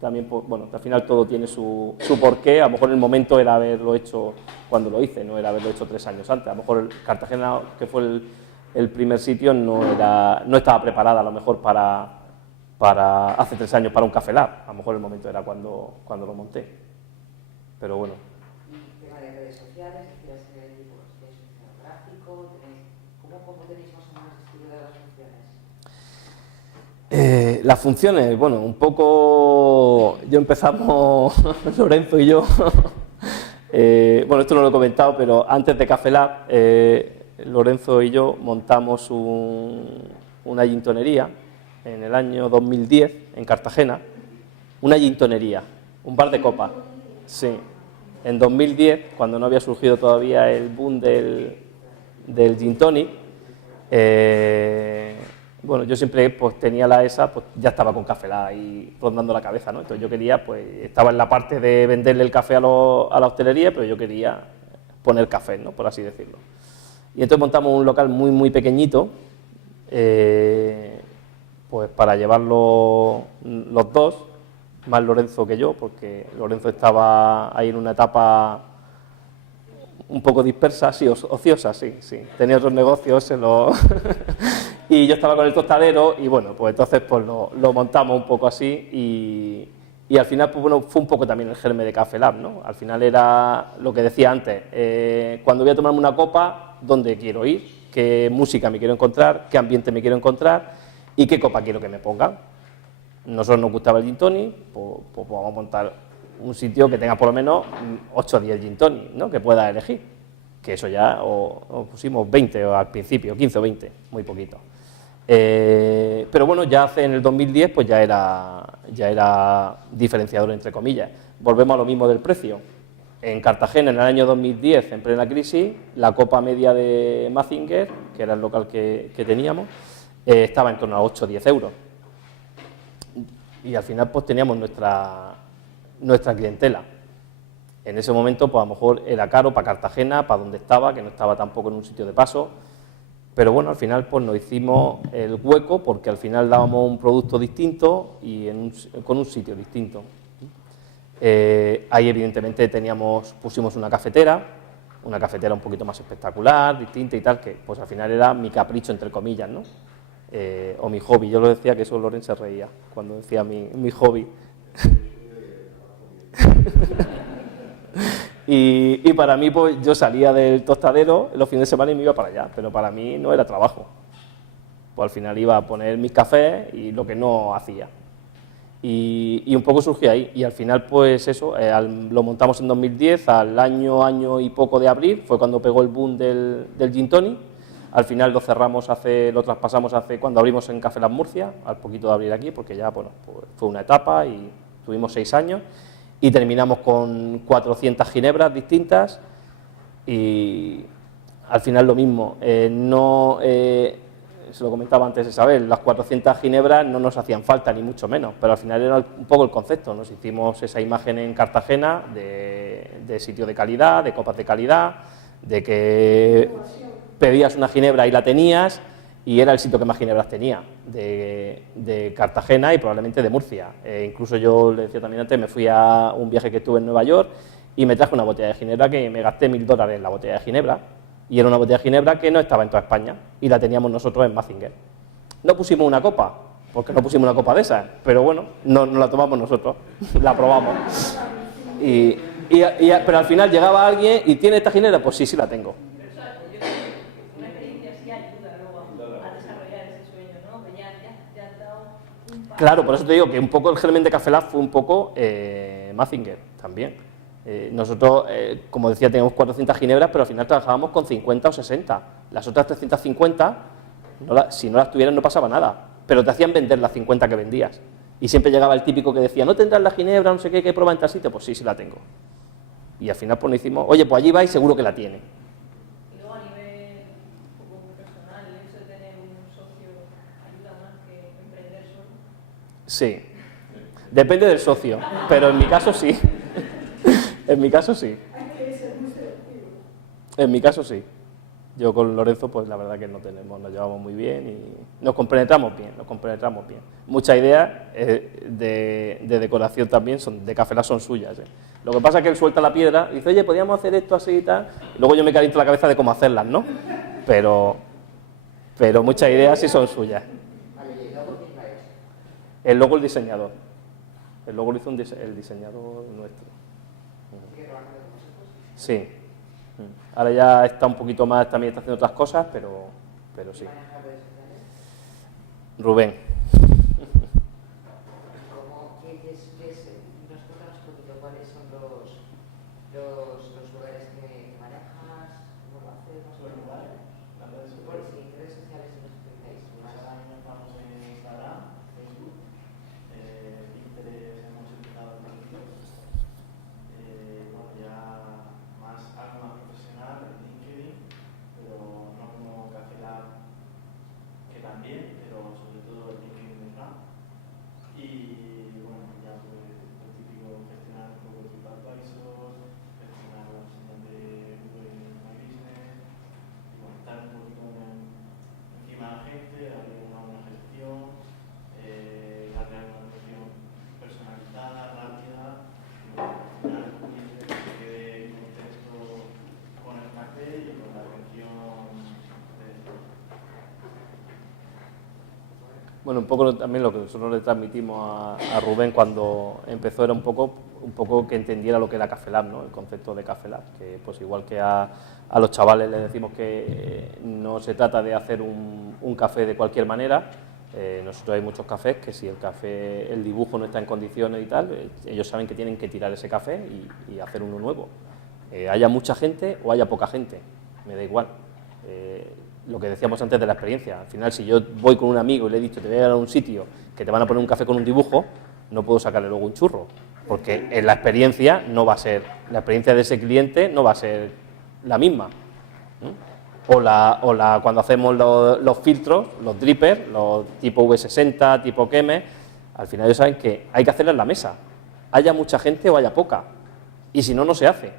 también, pues, bueno, al final todo tiene su porqué. A lo mejor el momento era haberlo hecho cuando lo hice, no era haberlo hecho 3 años antes. A lo mejor Cartagena, que fue el primer sitio, no estaba preparada a lo mejor para hace 3 años para un Café Lab. A lo mejor el momento era cuando lo monté. Pero bueno. Y tema de redes sociales, ¿quieres ser el tipo de diseño gráfico? ¿Cómo tenéis más o menos estudiadas las funciones? Las funciones, bueno, un poco, empezamos, Lorenzo y yo, bueno, esto no lo he comentado, pero antes de Café Lab, Lorenzo y yo montamos una gintonería en el año 2010 en Cartagena, una gintonería, un bar de copas, sí, en 2010, cuando no había surgido todavía el boom del gin tonic. Bueno, yo siempre pues tenía la ESA, pues ya estaba con Café Lab ahí rondando la cabeza, ¿no? Entonces yo quería, pues estaba en la parte de venderle el café a la hostelería, pero yo quería poner café, ¿no? Por así decirlo. Y entonces montamos un local muy pequeñito, pues para llevarlo los dos, más Lorenzo que yo, porque Lorenzo estaba ahí en una etapa un poco dispersa, sí, ociosa, sí, tenía otros negocios y yo estaba con el tostadero y bueno, pues entonces pues lo montamos un poco así y al final pues bueno, fue un poco también el germen de Café Lab, ¿no? Al final era lo que decía antes, cuando voy a tomarme una copa, ¿dónde quiero ir? ¿Qué música me quiero encontrar? ¿Qué ambiente me quiero encontrar? ¿Y qué copa quiero que me pongan? Nosotros nos gustaba el gin tonic, pues vamos a montar un sitio que tenga por lo menos 8 o 10 gin tonic, ¿no? Que pueda elegir, que eso ya, o pusimos 20 al principio, 15 o 20, muy poquito. Pero bueno, ya en el 2010 pues ya era diferenciador entre comillas. Volvemos a lo mismo del precio. En Cartagena, en el año 2010, en plena crisis, la copa media de Mazinger, que era el local que teníamos, estaba en torno a 8 o 10 euros. Y al final pues teníamos nuestra clientela. En ese momento pues a lo mejor era caro para Cartagena, para donde estaba, que no estaba tampoco en un sitio de paso, pero bueno, al final pues nos hicimos el hueco porque al final dábamos un producto distinto y con un sitio distinto. Ahí evidentemente pusimos una cafetera un poquito más espectacular, distinta y tal, que pues al final era mi capricho entre comillas, ¿no? O mi hobby, yo lo decía, que eso Lorenzo se reía cuando decía mi hobby. Y para mí, pues yo salía del tostadero los fines de semana y me iba para allá, pero para mí no era trabajo. Pues al final iba a poner mis cafés y lo que no hacía. Y un poco surgió ahí, y al final, pues eso, lo montamos en 2010, al año y poco de abrir, fue cuando pegó el boom del gin tonic. Al final lo traspasamos cuando abrimos en Café Lab Murcia, al poquito de abrir aquí, porque ya, bueno, pues fue una etapa y tuvimos 6 años. Y terminamos con 400 ginebras distintas y al final lo mismo, se lo comentaba antes Isabel, las 400 ginebras no nos hacían falta ni mucho menos, pero al final era un poco el concepto, nos hicimos esa imagen en Cartagena de sitio de calidad, de copas de calidad, de que pedías una ginebra y la tenías, y era el sitio que más ginebras tenía de Cartagena y probablemente de Murcia. Incluso yo le decía también antes, me fui a un viaje que estuve en Nueva York y me traje una botella de ginebra que me gasté $1000 en la botella de ginebra, y era una botella de ginebra que no estaba en toda España y la teníamos nosotros en Mazinger. No pusimos una copa, porque no pusimos una copa de esas, pero bueno, no la tomamos nosotros, la probamos. Pero al final llegaba alguien y ¿tiene esta ginebra? Pues sí la tengo. Claro, por eso te digo que un poco el germen de Café Lab fue un poco Mazinger también. Nosotros, como decía, teníamos 400 ginebras, pero al final trabajábamos con 50 o 60. Las otras 350, si no las tuvieras no pasaba nada, pero te hacían vender las 50 que vendías. Y siempre llegaba el típico que decía, ¿no tendrás la ginebra, no sé qué prueba en tal sitio? Pues sí la tengo. Y al final pues nos hicimos, oye, pues allí va y seguro que la tiene. Y luego a nivel Sí. Depende del socio, pero en mi caso sí. En mi caso sí. Hay que ser muy selectivo. En mi caso sí. Yo con Lorenzo, pues la verdad que nos llevamos muy bien y nos compenetramos bien. Muchas ideas de decoración también de Café Lab son suyas. Lo que pasa es que él suelta la piedra y dice, oye, podríamos hacer esto así y tal. Y luego yo me caliento la cabeza de cómo hacerlas, ¿no? Pero muchas ideas sí son suyas. El logo el diseñador. El logo lo hizo el diseñador nuestro. Sí. Ahora ya está un poquito más, también está haciendo otras cosas, pero sí. Rubén. ¿Nos cuentas un poquito cuáles son los lugares que manejas? ¿Cómo lo haces? ¿Los lugares? Las redes sociales. Sí, redes sociales y los utilizáis. Ahora mismo estamos en Instagram, Facebook, Pinterest hemos utilizado el poquito. Bueno, ya algo más profesional, en LinkedIn, pero no como Café Lab, que también, pero sobre todo el LinkedIn de Fran. Y bueno, ya pues lo típico, gestionar un poco de TripAdvisor, gestionar la señal de Google My Business, y bueno, estar un poquito encima de la gente, darle una buena gestión, darle una atención personalizada, rápida, y bueno, al final el cliente que se quede contento con el café y con la atención de Bueno, un poco también lo que nosotros le transmitimos a Rubén cuando empezó era un poco que entendiera lo que era Café Lab, ¿no? El concepto de Café Lab, que pues igual que a los chavales les decimos que no se trata de hacer un café de cualquier manera. Nosotros hay muchos cafés que si el dibujo no está en condiciones y tal, ellos saben que tienen que tirar ese café y hacer uno nuevo. Haya mucha gente o haya poca gente, me da igual. Lo que decíamos antes de la experiencia, al final si yo voy con un amigo y le he dicho te voy a ir a un sitio que te van a poner un café con un dibujo, no puedo sacarle luego un churro, porque en la experiencia no va a ser, la experiencia de ese cliente no va a ser la misma. Cuando hacemos los filtros, los drippers, los tipo V60, tipo Keme, al final ellos saben que hay que hacerla en la mesa, haya mucha gente o haya poca, y si no, no se hace.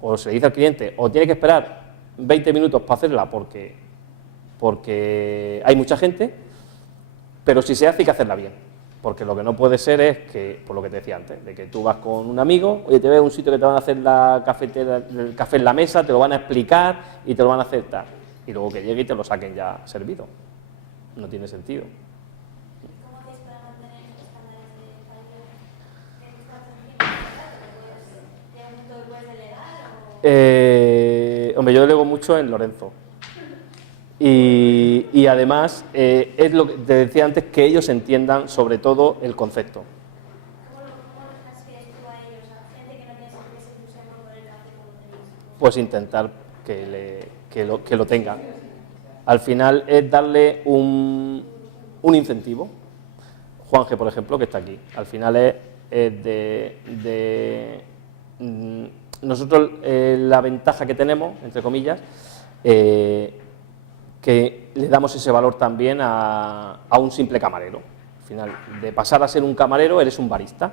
O se le dice al cliente, o tiene que esperar 20 minutos para hacerla porque hay mucha gente, pero si se hace hay que hacerla bien, porque lo que no puede ser es que, por lo que te decía antes, de que tú vas con un amigo, oye, te ves a un sitio que te van a hacer el café en la mesa, te lo van a explicar y te lo van a hacer tal, y luego que llegue y te lo saquen ya servido. No tiene sentido. ¿Cómo hacéis para mantener esos estándares de calidad? ¿Llega un punto que puedes delegar? Hombre, yo delego mucho en Lorenzo. Y además, es lo que te decía antes, que ellos entiendan sobre todo el concepto. ¿Cómo los transfieres tú a ellos, a gente que no tiene ese entusiasmo por el café como tenéis? Pues intentar que lo tengan. Al final es darle un incentivo. Juanje, por ejemplo, que está aquí, al final es nosotros la ventaja que tenemos, entre comillas, que le damos ese valor también a un simple camarero. Al final, de pasar a ser un camarero, eres un barista.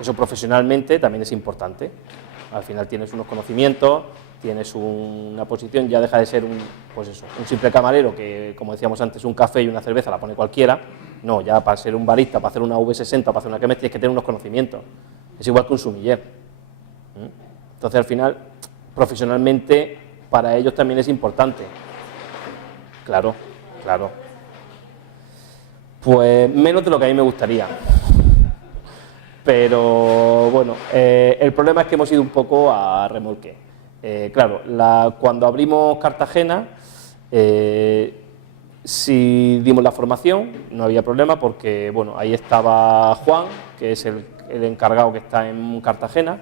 Eso profesionalmente también es importante. Al final tienes unos conocimientos, tienes una posición, ya deja de ser un simple camarero que, como decíamos antes, un café y una cerveza la pone cualquiera. No, ya para ser un barista, para hacer una V60, para hacer una Keme, tienes que tener unos conocimientos. Es igual que un sumiller. Entonces, al final, profesionalmente, para ellos también es importante. Claro. Pues menos de lo que a mí me gustaría. Pero bueno, el problema es que hemos ido un poco a remolque. Claro, cuando abrimos Cartagena, sí dimos la formación, no había problema porque bueno, ahí estaba Juan, que es el encargado que está en Cartagena,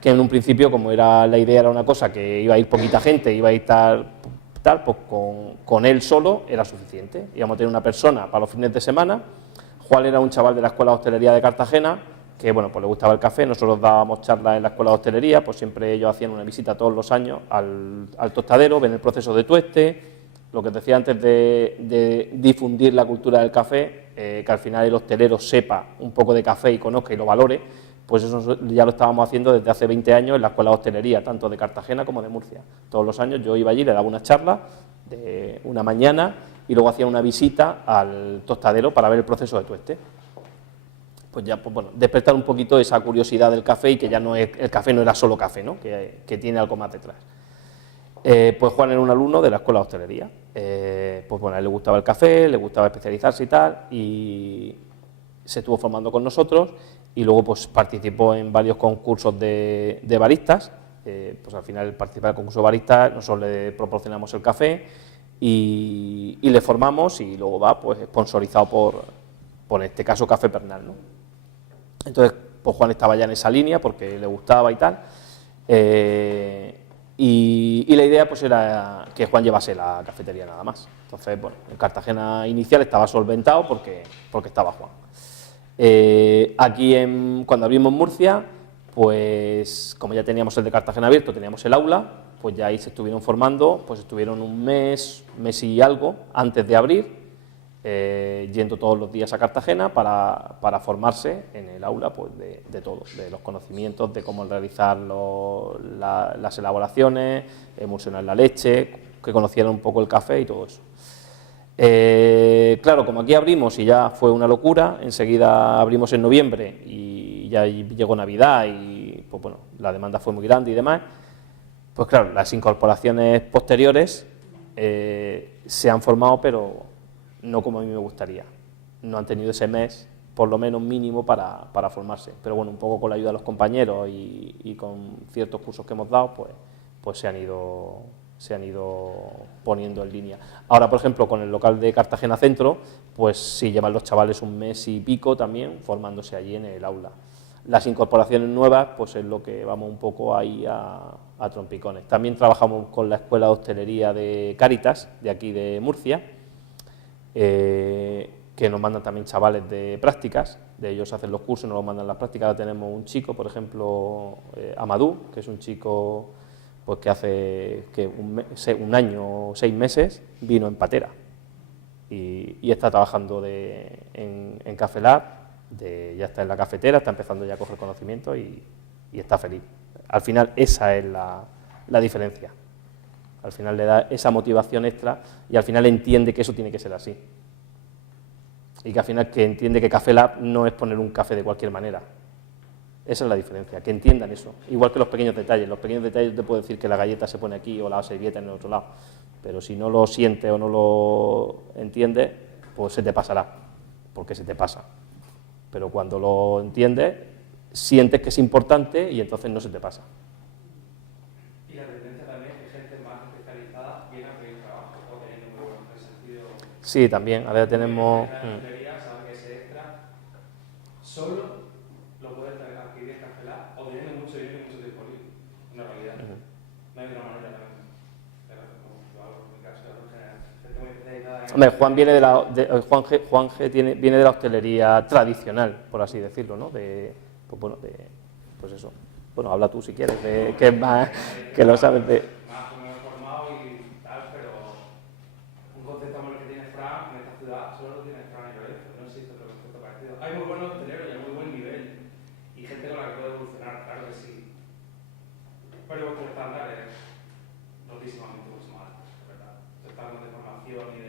que en un principio, como la idea era una cosa que iba a ir poquita gente, iba a ir tal, pues con él solo era suficiente. Íbamos a tener una persona para los fines de semana. Juan era un chaval de la Escuela de Hostelería de Cartagena, que bueno, pues le gustaba el café, nosotros dábamos charlas en la Escuela de Hostelería, pues siempre ellos hacían una visita todos los años al tostadero, ven el proceso de tueste, lo que te decía antes de difundir la cultura del café, que al final el hostelero sepa un poco de café y conozca y lo valore, pues eso ya lo estábamos haciendo desde hace 20 años en la Escuela de Hostelería, tanto de Cartagena como de Murcia. Todos los años yo iba allí, le daba una charla de una mañana y luego hacía una visita al tostadero para ver el proceso de tueste. Pues ya, pues bueno, despertar un poquito esa curiosidad del café y que ya no es, el café no era solo café, ¿no? Que tiene algo más detrás. Pues Juan era un alumno de la Escuela de Hostelería. Pues bueno, a él le gustaba el café, le gustaba especializarse y tal, y se estuvo formando con nosotros y luego pues participó en varios concursos de baristas. Pues al final participar en el concurso de baristas, nosotros le proporcionamos el café y le formamos y luego va pues sponsorizado por en este caso Café Pernal, ¿no? Entonces pues Juan estaba ya en esa línea porque le gustaba y tal, y la idea pues era que Juan llevase la cafetería nada más. Entonces, bueno, en Cartagena inicial estaba solventado porque estaba Juan. Aquí cuando abrimos Murcia, pues como ya teníamos el de Cartagena abierto, teníamos el aula, pues ya ahí se estuvieron formando, pues estuvieron un mes y algo antes de abrir, yendo todos los días a Cartagena para formarse en el aula pues de todo, de los conocimientos, de cómo realizar las elaboraciones, emulsionar la leche, que conocieran un poco el café y todo eso. Claro, como aquí abrimos y ya fue una locura, enseguida abrimos en noviembre y ya llegó Navidad y pues bueno, la demanda fue muy grande y demás, pues claro, las incorporaciones posteriores se han formado, pero no como a mí me gustaría. No han tenido ese mes, por lo menos mínimo, para formarse. Pero bueno, un poco con la ayuda de los compañeros y con ciertos cursos que hemos dado, pues se han ido poniendo en línea. Ahora, por ejemplo, con el local de Cartagena Centro, pues sí llevan los chavales un mes y pico también formándose allí en el aula. Las incorporaciones nuevas, pues es lo que vamos un poco ahí a trompicones. También trabajamos con la Escuela de Hostelería de Cáritas, de aquí de Murcia, que nos mandan también chavales de prácticas, de ellos hacen los cursos y nos los mandan las prácticas. Ahora tenemos un chico, por ejemplo, Amadou, que es un chico pues que hace un año o 6 meses vino en patera y está trabajando en Café Lab, ya está en la cafetera, está empezando ya a coger conocimiento y está feliz. Al final esa es la diferencia. Al final le da esa motivación extra y al final entiende que eso tiene que ser así. Y que al final que entiende que Café Lab no es poner un café de cualquier manera. Esa es la diferencia, que entiendan eso. Igual que los pequeños detalles. Los pequeños detalles te puedo decir que la galleta se pone aquí o la servilleta en el otro lado. Pero si no lo sientes o no lo entiendes, pues se te pasará, porque se te pasa. Pero cuando lo entiendes, sientes que es importante y entonces no se te pasa. Y la tendencia también es que gente más especializada viene a pedir trabajo o teniendo muy buen sentido. Sí, también. Ahora tenemos... La hostelería sabe que ese extra solo lo puedes adquirir en Café Lab o teniendo mucho dinero y mucho tiempo libre. Una realidad. No hay otra manera también. Yo hablo en mi caso, gente muy especializada en... Hombre, Juan viene Juan G viene de la hostelería tradicional, por así decirlo, ¿no? Pues eso. Bueno, habla tú si quieres, que es más, que lo sabes de... Más o menos formado y tal, pero un concepto como el que tiene Fran en esta ciudad solo lo tiene Fran y Lorenzo, no existe otro concepto parecido. Hay muy buenos hosteleros y hay muy buen nivel y gente con la que puede evolucionar, claro que sí. Pero vuestro estándar es notísimamente mucho más alto, es verdad. Los estándares de formación y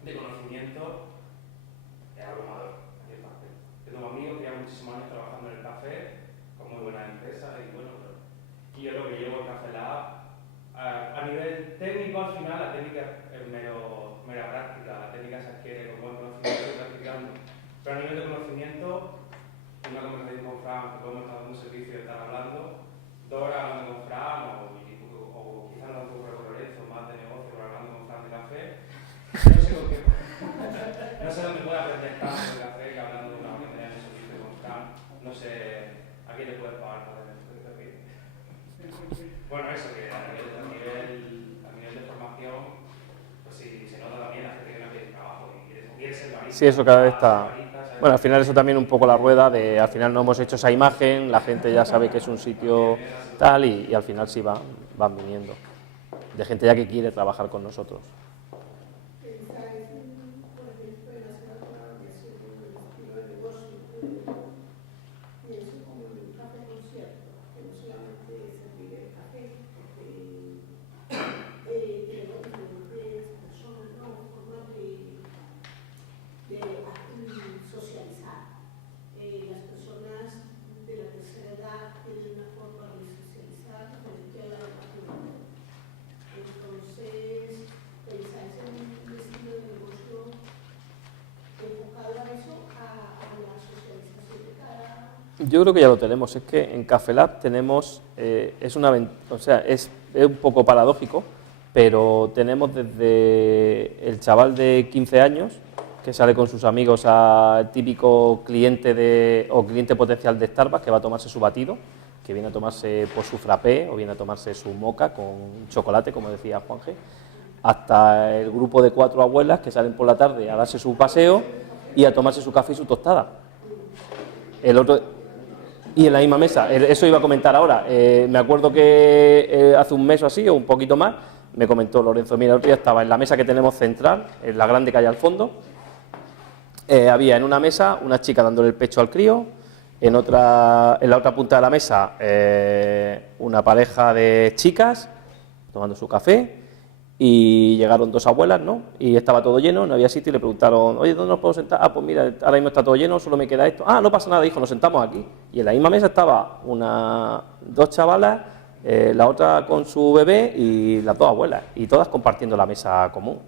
de conocimiento es abrumador. Yo tengo amigos que llevan muchísimos años trabajando en el café con muy buenas empresas y bueno, y yo lo que llevo el Café Lab a nivel técnico, al final la técnica es mera práctica, la técnica se adquiere con buen conocimiento y practicando, pero a nivel de conocimiento, una conversación con Fran, que podemos estar dando un servicio y estar hablando, 2 horas hablando con Fran o quizás no tanto con Lorenzo, más de negocio, pero hablando con Fran de café, no sé dónde puede aprender tanto de café que hablando de una manera de servicio con Fran, no sé a quién le puedes pagar por el servicio. Bueno, eso que a nivel de formación, pues sí, se nota también la gente que no quiere trabajo y quiere ser barista. Sí, eso cada vez está... Bueno, al final eso también un poco la rueda de, al final no hemos hecho esa imagen, la gente ya sabe que es un sitio tal y al final sí van viniendo. de gente ya que quiere trabajar con nosotros. Pensáis, por ejemplo, en hacer alguna variación del estilo de negocio. Pienso como en un café concierto, que no solamente servir el café, porque tenemos diferentes personas, ¿no? Formas de socializar. Las personas de la tercera edad tienen una forma de socializar diferente a la de la juventud. Entonces, pensáis en un estilo de negocio enfocado a eso, a la socialización de cada... Yo creo que ya lo tenemos, es que en Café Lab tenemos, es un poco paradójico, pero tenemos desde el chaval de 15 años, que sale con sus amigos al típico cliente o cliente potencial de Starbucks que va a tomarse su batido, que viene a tomarse por su frappé o viene a tomarse su moca con chocolate, como decía Juan G., hasta el grupo de 4 abuelas que salen por la tarde a darse su paseo y a tomarse su café y su tostada. Y en la misma mesa, eso iba a comentar ahora. Me acuerdo que hace un mes o así, o un poquito más, me comentó Lorenzo, mira, el otro día estaba en la mesa que tenemos central, en la grande que hay al fondo, había en una mesa una chica dándole el pecho al crío, en la otra punta de la mesa una pareja de chicas tomando su café, y llegaron 2 abuelas, ¿no? Y estaba todo lleno, no había sitio, y le preguntaron, oye, ¿dónde nos podemos sentar? Ah, pues mira, ahora mismo está todo lleno, solo me queda esto. Ah, no pasa nada, hijo, nos sentamos aquí. Y en la misma mesa estaba 2 chavalas, la otra con su bebé y las 2 abuelas, y todas compartiendo la mesa común.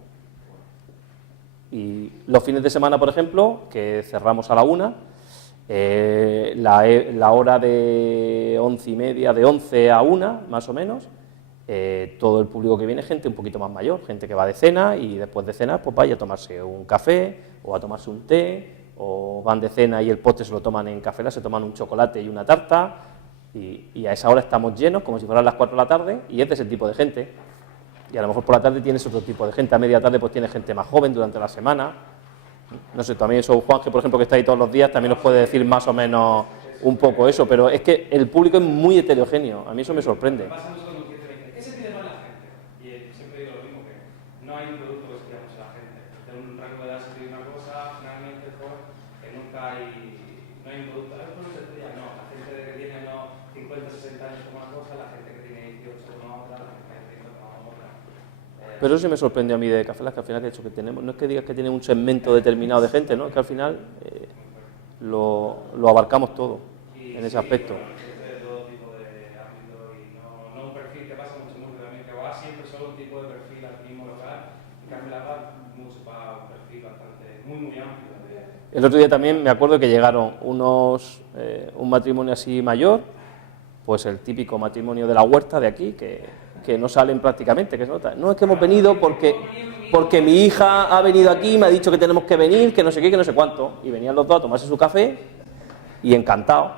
Y los fines de semana, por ejemplo, que cerramos a la 1, la hora de 11:30, de 11 a 1, más o menos, todo el público que viene, gente un poquito más mayor, gente que va de cena y después de cenar pues vaya a tomarse un café o a tomarse un té, o van de cena y el postre se lo toman en Café Lab, se toman un chocolate y una tarta, y a esa hora estamos llenos como si fueran las 4 de la tarde, y es de ese tipo de gente. Y a lo mejor por la tarde tienes otro tipo de gente, a media tarde pues tienes gente más joven durante la semana. No sé, también eso Juan, que por ejemplo que está ahí todos los días, también nos puede decir más o menos un poco eso, pero es que el público es muy heterogéneo, a mí eso me sorprende. ¿Qué se pide más la gente? Y siempre digo lo mismo, que no hay un producto que se pida mucho a la gente. De un rango de edad se pide una cosa, finalmente pues, que nunca hay un producto. A veces no se pide, no, la gente que tiene unos 50, 60 años toma una cosa, la gente que tiene 18 toma otra, la gente que tiene 30 toma otra. Pero eso sí me sorprendió a mí de Café Lab, que al final, de hecho, que tenemos, no es que digas que tiene un segmento determinado de gente, ¿no? Es que al final lo abarcamos todo en ese aspecto. Siempre solo un tipo de perfil al mismo local, y Café Lab va mucho para un perfil bastante, muy amplio. El otro día también me acuerdo que llegaron un matrimonio así mayor, pues el típico matrimonio de la huerta de aquí, que no salen prácticamente, que se nota. No, es que hemos venido porque mi hija ha venido aquí, me ha dicho que tenemos que venir, que no sé qué, que no sé cuánto, y venían los 2 a tomarse su café, y encantados.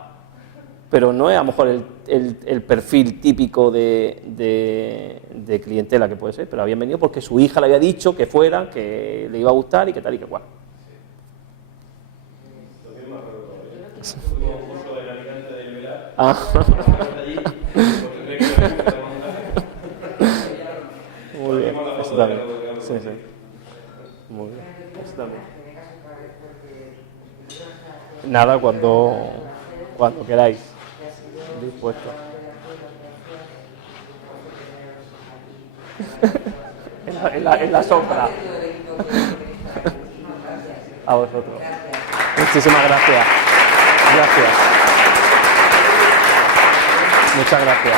Pero no es a lo mejor el perfil típico de clientela que puede ser, pero habían venido porque su hija le había dicho que fuera, que le iba a gustar y que tal y que cual. Muy bien, eso también. Sí, sí. Muy bien, eso también. Nada, cuando queráis. Dispuesto. en la sombra. A vosotros. Muchísimas gracias. Gracias. Muchas gracias.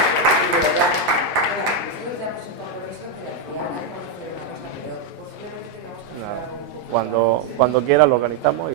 Nada. Cuando quieras lo organizamos.